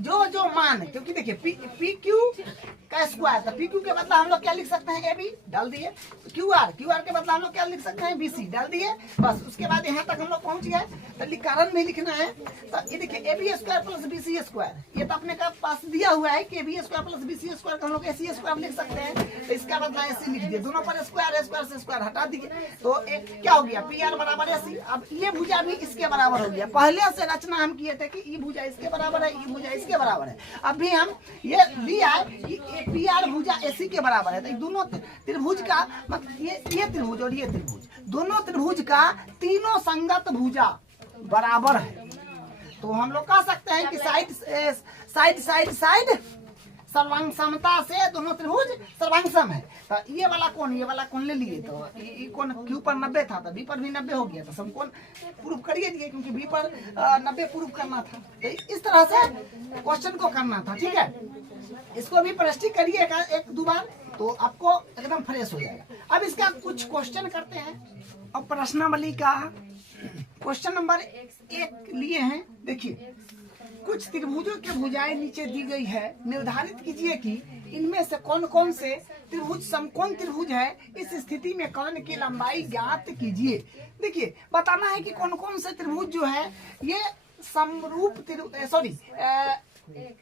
जो मान, क्योंकि देखिए पी क्यू का स्क्वायर, तो पी क्यू के बदला हम लोग क्या लिख सकते हैं, ए बी डाल दिए। क्यू आर के बदला हम लोग क्या लिख सकते हैं, बी सी डाल दिए। बस उसके बाद यहाँ तक हम लोग पहुंच गए। तो कारण भी लिखना है, तो ये देखिए A B square plus B C square, ये तो अपने का पास दिया हुआ है कि A B square plus B C square, हम लोग ए सी स्क्वायर लिख सकते हैं। तो इसका बदला ऐसे लिख दिए, दोनों पर स्क्वायर, स्क्वायर से स्क्वायर हटा दिए, तो क्या हो गया, पी आर बराबर ए सी। अब ये भुजा भी इसके बराबर हो गया। पहले से रचना हम किए थे कि ई भुजा इसके बराबर है, ई भुजा इसके बराबर है। अभी हम ये लिया है कि पी आर भुजा एसी के बराबर है। तो दोनों त्रिभुज का मतलब ये त्रिभुज और ये त्रिभुज, दोनों त्रिभुज का तीनों संगत भुजा बराबर है। तो हम लोग कह सकते हैं कि साइड सर्वांग समता से दोनों त्रिभुज सर्वांग सम है। तो ये वाला कोण ले लिए, तो ये कोण क्यू पर 90 था, तो बी पर भी 90 हो गया, तो समकोण प्रूफ करिए दिए, क्योंकि बी पर 90 प्रूफ करना था। तो इस तरह से क्वेश्चन को करना था, ठीक है। इसको भी प्रैक्टिस करिए एक दो बार, तो आपको एकदम फ्रेश हो जाएगा। अब इसका कुछ क्वेश्चन करते हैं। अब प्रश्नावली का क्वेश्चन नंबर 1 लिए हैं। देखिए, कुछ त्रिभुजों की भुजाएं नीचे दी गई है, निर्धारित कीजिए कि इनमें से कौन कौन से त्रिभुज समकोण त्रिभुज है। इस स्थिति में कर्ण की लंबाई ज्ञात कीजिए। देखिए, बताना है कि कौन कौन से त्रिभुज जो है ये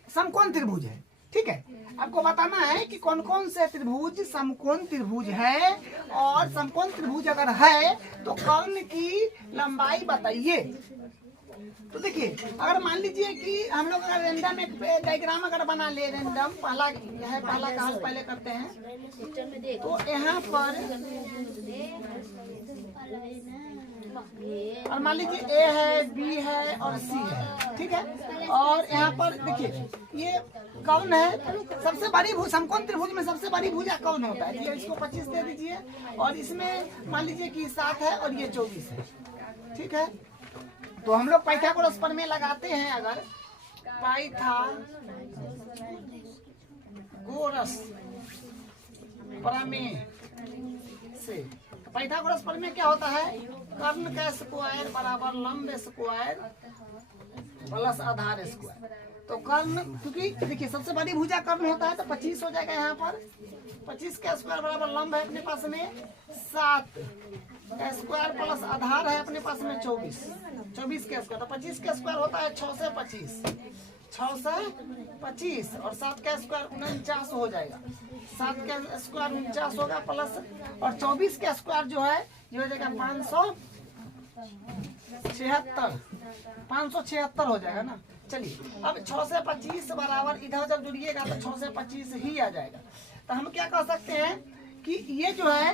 समकोण त्रिभुज है, ठीक है। आपको बताना है कि कौन कौन से त्रिभुज समकोण त्रिभुज है, और समकोण त्रिभुज अगर है तो कर्ण की लंबाई बताइए। तो देखिए, अगर मान लीजिए कि हम लोग अगर रेंडम एक डायग्राम अगर बना ले, रेंडम पहला का हल पहले करते हैं। तो यहाँ पर और मान लीजिए ए है, बी है और सी है, ठीक है। और यहाँ पर देखिए ये कौन है, सबसे बड़ी भुज, समकोण त्रिभुज में सबसे बड़ी भुजा कौन होता है। ये इसको 25 दे दीजिए, और इसमें मान लीजिए कि 7 है और ये 24 है, ठीक है। तो हम लोग पाइथागोरस प्रमेय लगाते हैं। अगर पाइथागोरस प्रमेय से, पाइथागोरस प्रमेय क्या होता है, कर्ण का स्क्वायर बराबर लंब स्क्वायर प्लस आधार स्क्वायर। तो कर्ण, क्योंकि देखिए सबसे बड़ी भुजा कर्ण होता है, तो 25 हो जाएगा। यहाँ पर 25 का स्क्वायर बराबर लंब है अपने पास में 7 स्क्वायर प्लस आधार है अपने पास में 24 का स्क्वायर। तो 25 का स्क्वायर होता है 6 से 25 और 7 का स्क्वायर 49 हो जाएगा। 7 का स्क्वायर 49 होगा, प्लस और 24 का स्क्वायर जो है ये हो जाएगा 576 हो जाएगा ना। चलिए, अब 6 से 25 बराबर इधर जब जुड़िएगा तो 6 से 25 ही आ जाएगा। तो हम क्या कह सकते हैं कि ये जो है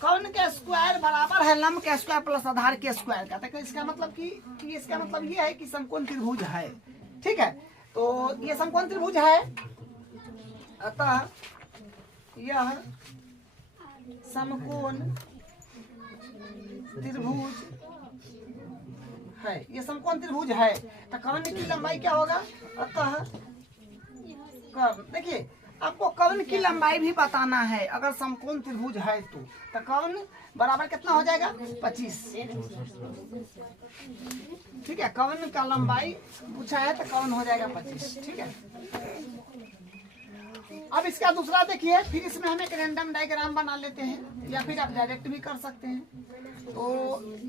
कर्ण के स्क्वायर बराबर है लंब के स्क्वायर प्लस आधार के स्क्वायर का। तो इसका मतलब कि इसका मतलब ये है कि समकोण त्रिभुज है, ठीक है। तो ये समकोण त्रिभुज है, अतः यह समकोण त्रिभुज है, ये समकोण त्रिभुज है। तो कर्ण की लंबाई क्या होगा, अतः कर्ण, देखिए आपको कर्ण की लंबाई भी बताना है। अगर समकोण त्रिभुज है तो कर्ण बराबर कितना हो जाएगा, 25, ठीक है। कर्ण का लंबाई पूछा है तो कर्ण हो जाएगा 25, ठीक है। अब इसका दूसरा देखिए, फिर इसमें हम एक रैंडम डायग्राम बना लेते हैं, या फिर आप डायरेक्ट भी कर सकते हैं। तो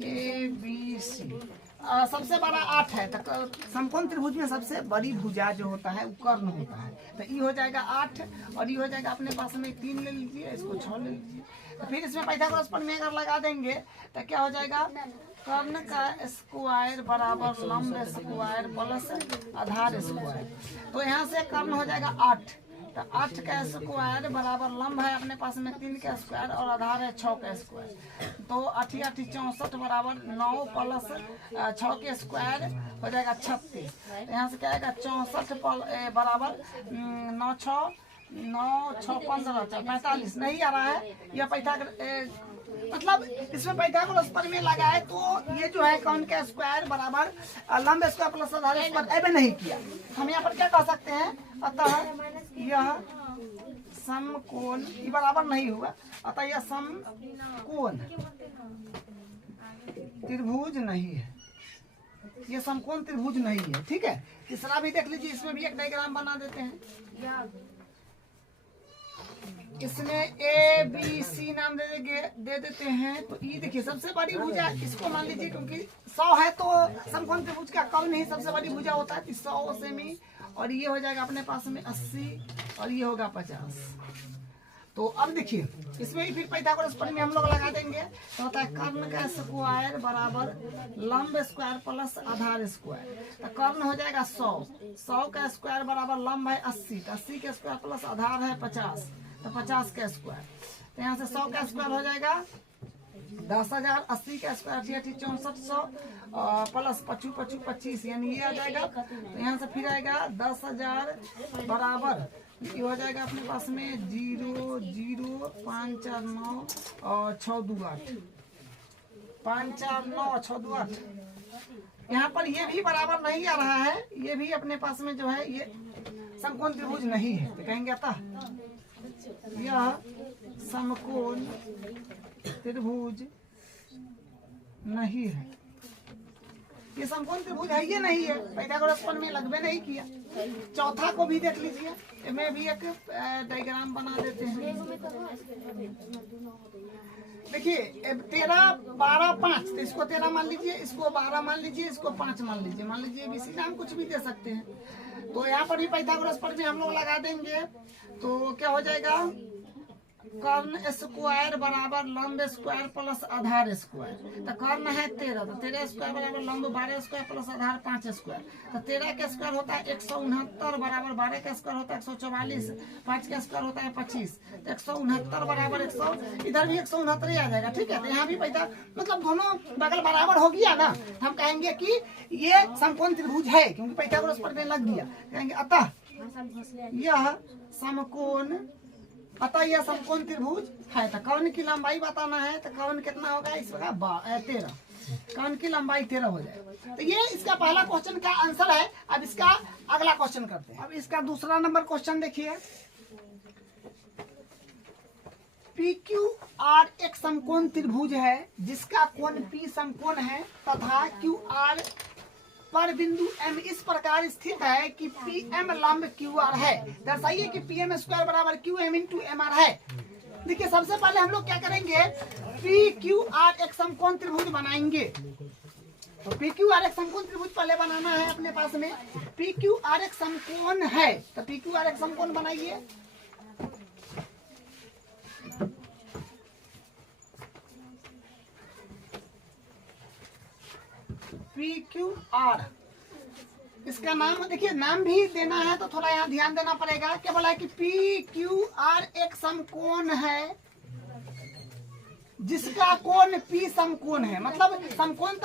ए बी सी सबसे बड़ा 8 है। तो समकोण त्रिभुज में सबसे बड़ी भुजा जो होता है वो कर्ण होता है। तो ये हो जाएगा 8 और ये हो जाएगा अपने पास में 3 ले लीजिए, इसको 6 ले लीजिए। तो फिर इसमें पाइथागोरस प्रमेय अगर लगा देंगे तो क्या हो जाएगा, कर्ण का स्क्वायर बराबर लंब स्क्वायर प्लस आधार स्क्वायर। तो यहाँ से कर्ण हो जाएगा 8। तो 8 का स्क्वायर बराबर लंब है अपने पास में 3 का स्क्वायर और आधार है 6 का स्क्वायर। तो 8 8 64 बराबर 9 प्लस 6 के स्क्वायर हो जाएगा 36। यहाँ से क्या आएगा 64 बराबर 9 6 15 45 नहीं आ रहा है। यह मतलब इसमें पाइथागोरस प्रमेय लगा है। तो ये जो है कर्ण का स्क्वायर बराबर लंब स्क्वायर प्लस आधार स्क्वायर ऐसे नहीं किया। हम यहाँ पर क्या कह सकते हैं, अतः यह समकोण, ये बराबर नहीं हुआ, अतः यह समकोण त्रिभुज नहीं है। ये समकोण त्रिभुज नहीं है, ठीक है। तीसरा भी देख लीजिए, इसमें भी एक डायग्राम बना देते हैं। इसमें ए बी सी नाम दे देते हैं। तो ये देखिए सबसे बड़ी भुजा इसको मान लीजिए, क्योंकि 100 है तो समकोण त्रिभुज का कौन नहीं सबसे बड़ी भुजा होता है, 100 सेमी, और ये हो जाएगा अपने पास में 80 और ये होगा 50। तो अब देखिए इसमें ही फिर पाइथागोरस प्रमेय हम लोग लगा देंगे। तो होता है कर्ण का स्क्वायर बराबर लंब स्क्वायर प्लस आधार स्क्वायर। तो कर्ण हो जाएगा 100 का स्क्वायर बराबर लंब है 80, 80 का स्क्वायर प्लस आधार है 50, तो 50 का स्क्वायर। तो यहाँ से 100 का स्क्वायर हो जाएगा 10,000, 80 का स्क्वायर 6400 प्लस 55 25, यानी ये आ जाएगा। तो यहाँ से फिर आएगा 10,000 बराबर ये हो जाएगा अपने पास में 0 0 5 4 9 और 6 2 8, 5 4 9 6 2 8। यहाँ पर ये भी बराबर नहीं आ रहा है, ये भी अपने पास में जो है ये समकोण त्रिभुज नहीं है। तो कहेंगे अतः यह समकोण त्रिभुज नहीं है, ये समकोण त्रिभुज है, ये नहीं है, पाइथागोरस प्रमेय लगबे नहीं किया। चौथा को भी देख लीजिए, इसमें भी एक डायग्राम बना देते हैं। देखिए 13 12 5, तो इसको 13 मान लीजिए, इसको 12 मान लीजिए, इसको 5 मान लीजिए, मान लीजिए बीसी नाम कुछ भी दे सकते हैं। तो यहाँ पर भी पाइथागोरस प्रमेय हम लोग लगा देंगे। तो क्या हो जाएगा, कर्ण स्क्वायर बराबर लंब स्क्वायर प्लस आधार स्क्वायर। तो कर्ण है 13, तो 13 स्क्वायर बराबर लंब 12 स्क्वायर प्लस आधार 5 स्क्वायर। तो 13 का स्क्वायर होता है 169 बराबर 12 का स्क्वायर होता है 144, 5 का स्क्वायर होता है 25, तो 169 बराबर 100, इधर भी 169 ही आ जाएगा, ठीक है। तो यहाँ भी पैदा मतलब दोनों बगल बराबर हो गया ना, हम कहेंगे कि ये समकोण त्रिभुज है, क्योंकि पाइथागोरस प्रमेय लग गया। कहेंगे अतः यह समकोण, अतः यह समकोण त्रिभुज है। तो कर्ण की लंबाई बताना है, तो कर्ण कितना होगा इसका 13, कर्ण की लंबाई 13 हो जाएगा। तो ये इसका पहला क्वेश्चन का आंसर है। अब इसका अगला क्वेश्चन करते हैं। अब इसका दूसरा नंबर क्वेश्चन देखिए, PQR एक समकोण त्रिभुज है जिसका कोण P समकोण है तथा QR पर बिंदु M इस प्रकार स्थित है कि PM लंब QR है। दर्शाइए कि PM स्क्वायर बराबर QM इंटू MR है। देखिए सबसे पहले हम लोग क्या करेंगे, PQR एक समकोण त्रिभुज बनाएंगे। तो PQR एक समकोण त्रिभुज पहले बनाना है अपने पास में। PQR एक समकोण है, तो PQR एक समकोण बनाइए। PQR इसका नाम देखिए, नाम भी देना है तो थोड़ा यहाँ ध्यान देना पड़ेगा। क्या बोला है कि PQR एक समकोण है जिसका कोण P समकोण है, मतलब समकोण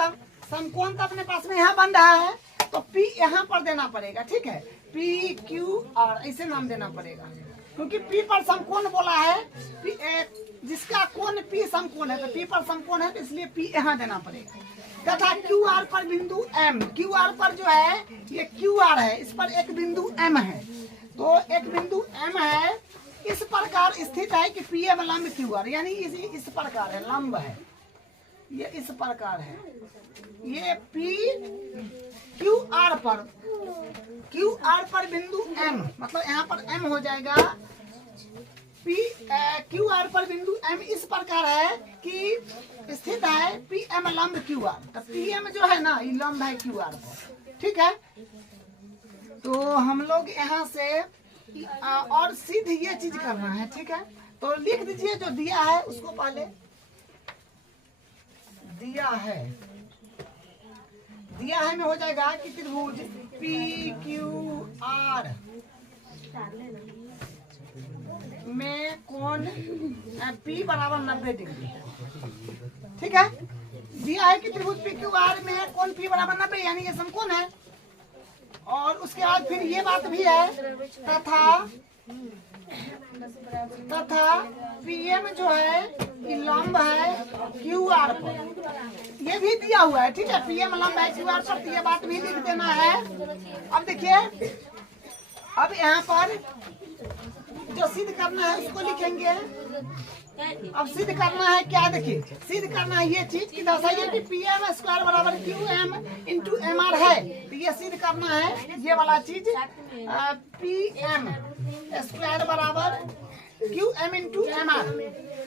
तो अपने पास में यहाँ बन रहा है, तो P यहाँ पर देना पड़ेगा, ठीक है। PQR ऐसे नाम देना पड़ेगा, क्योंकि P पर समकोण बोला है, जिसका कोण P समकोण है, तो P पर समकोण है तो इसलिए P यहाँ देना पड़ेगा। तथा QR पर बिंदु M, QR पर जो है ये QR है, इस पर एक बिंदु M है, तो एक बिंदु M है, इस प्रकार स्थित है कि PM लंब QR, यानी इस प्रकार है, लंब है, ये इस प्रकार है। ये QR पर बिंदु M, मतलब यहाँ पर M हो जाएगा। QR पर बिंदु M इस प्रकार है कि स्थित है PM लंब QR। तो PM जो है ना ये लंब है QR पर, ठीक है। तो हम लोग यहाँ से और सीधे ये चीज करना है, ठीक है। तो लिख दीजिए जो दिया है उसको, पहले दिया है में हो जाएगा कि त्रिभुज PQR में कोण P बराबर 90 डिग्री, ठीक है। दिया है कि त्रिभुज PQR में कोण P बराबर 90, यानी ये समकोण है। और उसके बाद फिर ये बात भी है, तथा PM जो है ये लंब है QR पर, ये भी दिया हुआ है, ठीक है। PM लंब है QR पर, तो ये बात भी लिख देना है। अब देखिए, अब यहाँ पर जो सिद्ध करना है उसको लिखेंगे। अब सिद्ध करना है क्या, देखिए सिद्ध करना है ये चीज की दर्शाइए कि पी एम स्क्वायर बराबर Q M into M R है। तो ये सिद्ध करना है ये वाला चीज, पी एम स्क्वायर बराबर Q M into M R,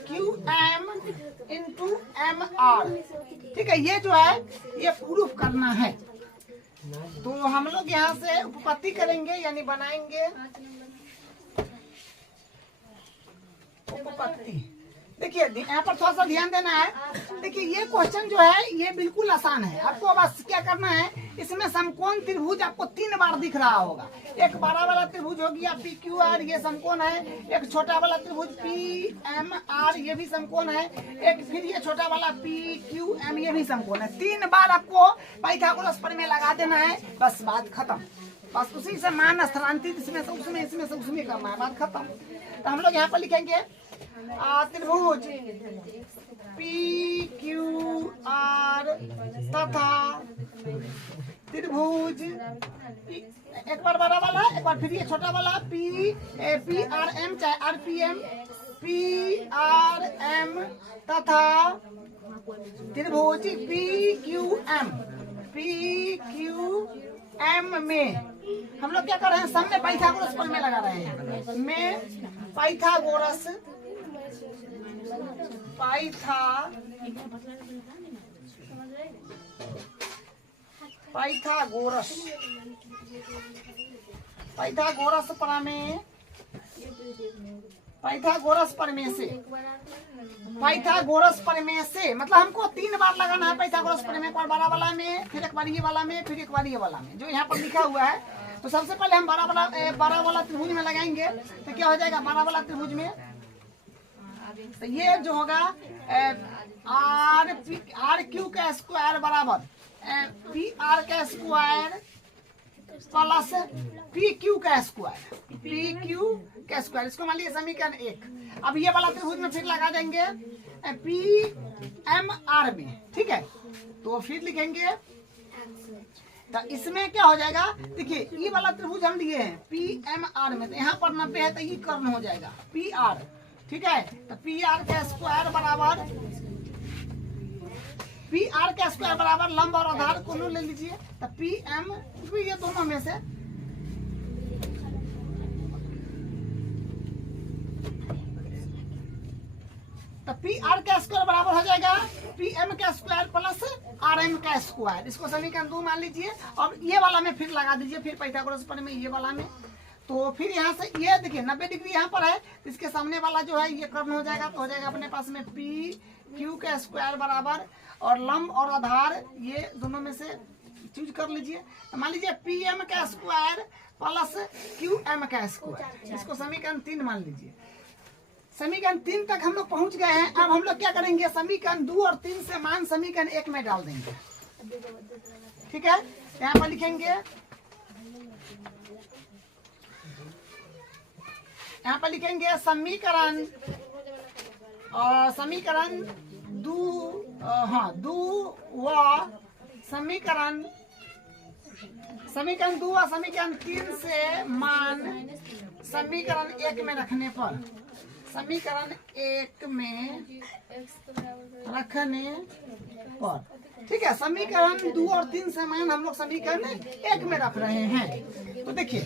Q M into M R. ठीक है, ये जो है ये प्रूफ करना है। तो हम लोग यहाँ से उपपत्ति करेंगे यानी बनाएंगे उपपत्ति। देखिए यहाँ पर थोड़ा सा ध्यान देना है। देखिए ये क्वेश्चन जो है ये बिल्कुल आसान है। आपको बस क्या करना है, इसमें समकोण त्रिभुज आपको 3 बार दिख रहा होगा। एक बड़ा वाला त्रिभुज हो गया पी क्यू आर, ये समकोण है। एक छोटा वाला त्रिभुज पी एम आर, ये भी समकोण है। एक फिर ये छोटा वाला पी क्यू एम, ये भी समकोण है। 3 बार आपको पाइथागोरस प्रमेय लगा देना है, बस बात खत्म। बस उसी से मान स्थानांतरित इसमें से उसमें, इसमें से उसमें करना है, बात खत्म। तो हम लोग यहाँ पर लिखेंगे त्रिभुज पी क्यू आर तथा त्रिभुज एक बार बड़ा वाला, एक बार फिर ये छोटा वाला पी आर एम चाहे R P M, P R M तथा त्रिभुज पी क्यू एम में हम लोग क्या कर रहे हैं, सामने पाइथागोरस प्रमेय लगा रहे हैं। में पाइथागोरस प्रमेय से मतलब हमको 3 बार लगाना है पाइथागोरस प्रमेय, एक बार बड़ा वाला में, फिर एक बार ये वाला में, फिर एक बार ये वाला में, जो यहाँ पर लिखा हुआ है। तो सबसे पहले हम बड़ा वाला त्रिभुज में लगाएंगे। तो क्या हो जाएगा बड़ा वाला त्रिभुज में, तो ये जो होगा आर क्यू का स्क्वायर बराबर पी आर का स्क्वायर प्लस पी क्यू का स्क्वायर, इसको मान लीजिए समीकरण 1। अब ये वाला त्रिभुज में फिर लगा देंगे पी एम आर में, ठीक है। तो फिर लिखेंगे, तो इसमें क्या हो जाएगा, देखिए ये वाला त्रिभुज हम लिए हैं पी एम आर में, तो यहाँ पर 90 है तो ये कर्ण हो जाएगा पी आर, ठीक है। तो पी आर का स्क्वायर बराबर लंब और आधार को ले लीजिए। तो पी एम ये दोनों में से तो पी आर का स्क्वायर बराबर हो जाएगा पी एम का स्क्वायर प्लस आर एम का स्क्वायर। इसको समीकरण 2 मान लीजिए और ये वाला में फिर लगा दीजिए, फिर पाइथागोरस प्रमेय में ये वाला में। तो फिर यहाँ से ये देखिए 90 डिग्री यहाँ पर है, इसके सामने वाला जो है ये कर्ण हो जाएगा। तो हो जाएगा अपने पास में पी क्यू का स्क्वायर बराबर और लंब और आधार ये दोनों में से चूज कर लीजिए। तो मान लीजिए पी एम का स्क्वायर प्लस क्यू एम का स्क्वायर, इसको समीकरण 3 मान लीजिए। समीकरण 3 तक हम लोग पहुंच गए हैं। अब हम लोग क्या करेंगे, समीकरण 2 और 3 से मान समीकरण 1 में डाल देंगे, ठीक है। यहाँ पर लिखेंगे, यहाँ पर लिखेंगे समीकरण समीकरण 2 व समीकरण 2 व समीकरण 3 से मान समीकरण 1 में रखने पर, समीकरण 1 में रखने पर, ठीक है। समीकरण 2 और 3 से मान हम लोग समीकरण 1 में रख रहे हैं। तो देखिए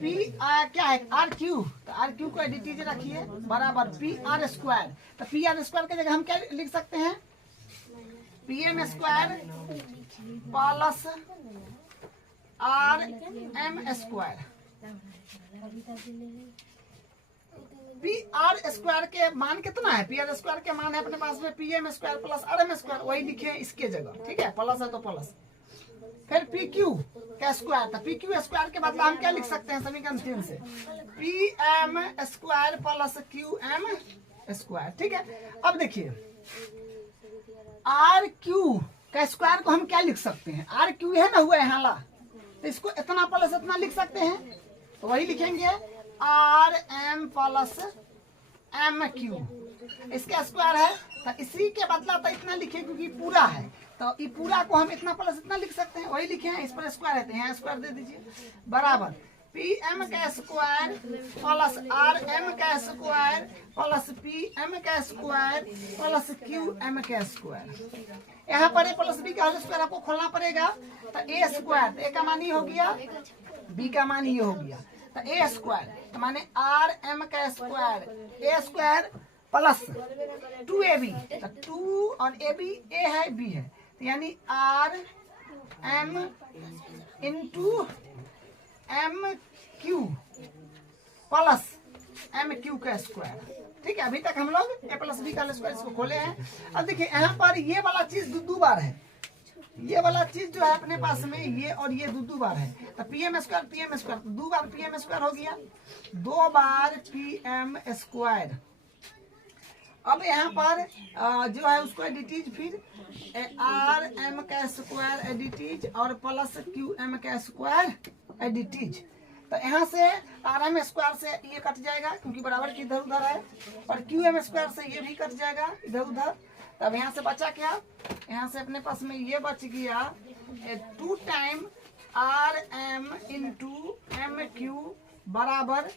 पी क्या है आर क्यू, तो आर क्यू को एडिटीज रखिए बराबर पी आर स्क्वायर। तो पी आर स्क्वायर की जगह हम क्या लिख सकते हैं, P M square plus R M square. P R square के मान कितना है, पी आर स्क्वायर के मान है अपने पास में P M square plus R M square, वही लिखे इसके जगह, ठीक है। प्लस है तो प्लस, फिर पी क्यू का स्क्वायर, तो पी क्यू स्क्वायर के बदला हम क्या लिख सकते हैं समीकरण 3 से, P M square plus Q M square, ठीक है। अब देखिए आर क्यू का स्क्वायर को हम क्या लिख सकते हैं, आर क्यू है ना हुआ यहाँ ला, तो इसको इतना प्लस इतना लिख सकते हैं। तो वही लिखेंगे R M plus M Q, इसका स्क्वायर है तो इसी के बदला तो इतना लिखे क्योंकि पूरा है, तो ये पूरा को हम इतना प्लस इतना लिख सकते हैं, वही लिखे हैं। इस पर स्क्वायर रहते हैं, स्क्वायर दे दीजिए बराबर पी एम का स्क्वायर प्लस आर एम का स्क्वायर प्लस पी एम का स्क्वायर प्लस क्यू एम का स्क्वायर। यहाँ पर ए प्लस बी का होल स्क्वायर आपको खोलना पड़ेगा। तो ए स्क्वायर, ए का मान ही हो गया, बी का मान ही हो गया। तो ए स्क्वायर तो माने आर एम का स्क्वायर, ए स्क्वायर प्लस 2ab, तो 2 और ab ए है बी है, तो यानी R M into M Q plus M Q का स्क्वायर। ठीक है, अभी तक हम लोग ए प्लस बी का स्क्वायर इसको खोले हैं। अब देखिए यहाँ पर ये वाला चीज दो बार है, ये वाला चीज जो है अपने पास में ये और ये दो बार है। तो पी एम स्क्वायर तो 2 बार पी एम स्क्वायर हो गया, 2 बार पी एम स्क्वायर। अब यहाँ पर जो है उसको एडिटीज, फिर आर एम का स्क्वायर एडिटीज और प्लस क्यू एम का स्क्वायर एडिटीज। तो यहाँ से आर एम स्क्वायर से ये कट जाएगा क्योंकि बराबर की इधर उधर है, और क्यू एम स्क्वायर से ये भी कट जाएगा इधर उधर। तब यहाँ से बचा क्या, यहाँ से अपने पास में ये बच गया 2 time R M into M Q बराबर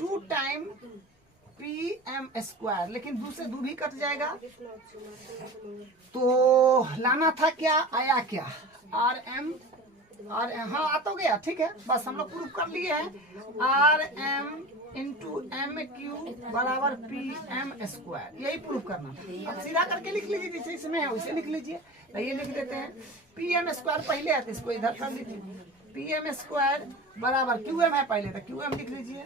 2 टाइम पी एम स्क्वायर, लेकिन 2 से 2 भी कट जाएगा। तो लाना था क्या, आया क्या, आर एम हाँ आ तो गया। ठीक है, बस हम लोग प्रूफ कर लिए हैं। R M into M Q बराबर पी एम स्क्वायर, यही प्रूफ करना था। अब सीधा करके लिख लीजिए, जैसे इसमें है वैसे लिख लीजिए। तो ये लिख देते हैं पी एम स्क्वायर पहले है तो इसको इधर कर लीजिए, पी एम स्क्वायर बराबर क्यू एम है पहले, तो क्यू एम लिख लीजिए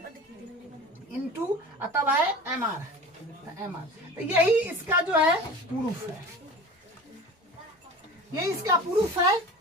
इंटू तब है एम आर। तो यही इसका जो है प्रूफ है, यही इसका प्रूफ है।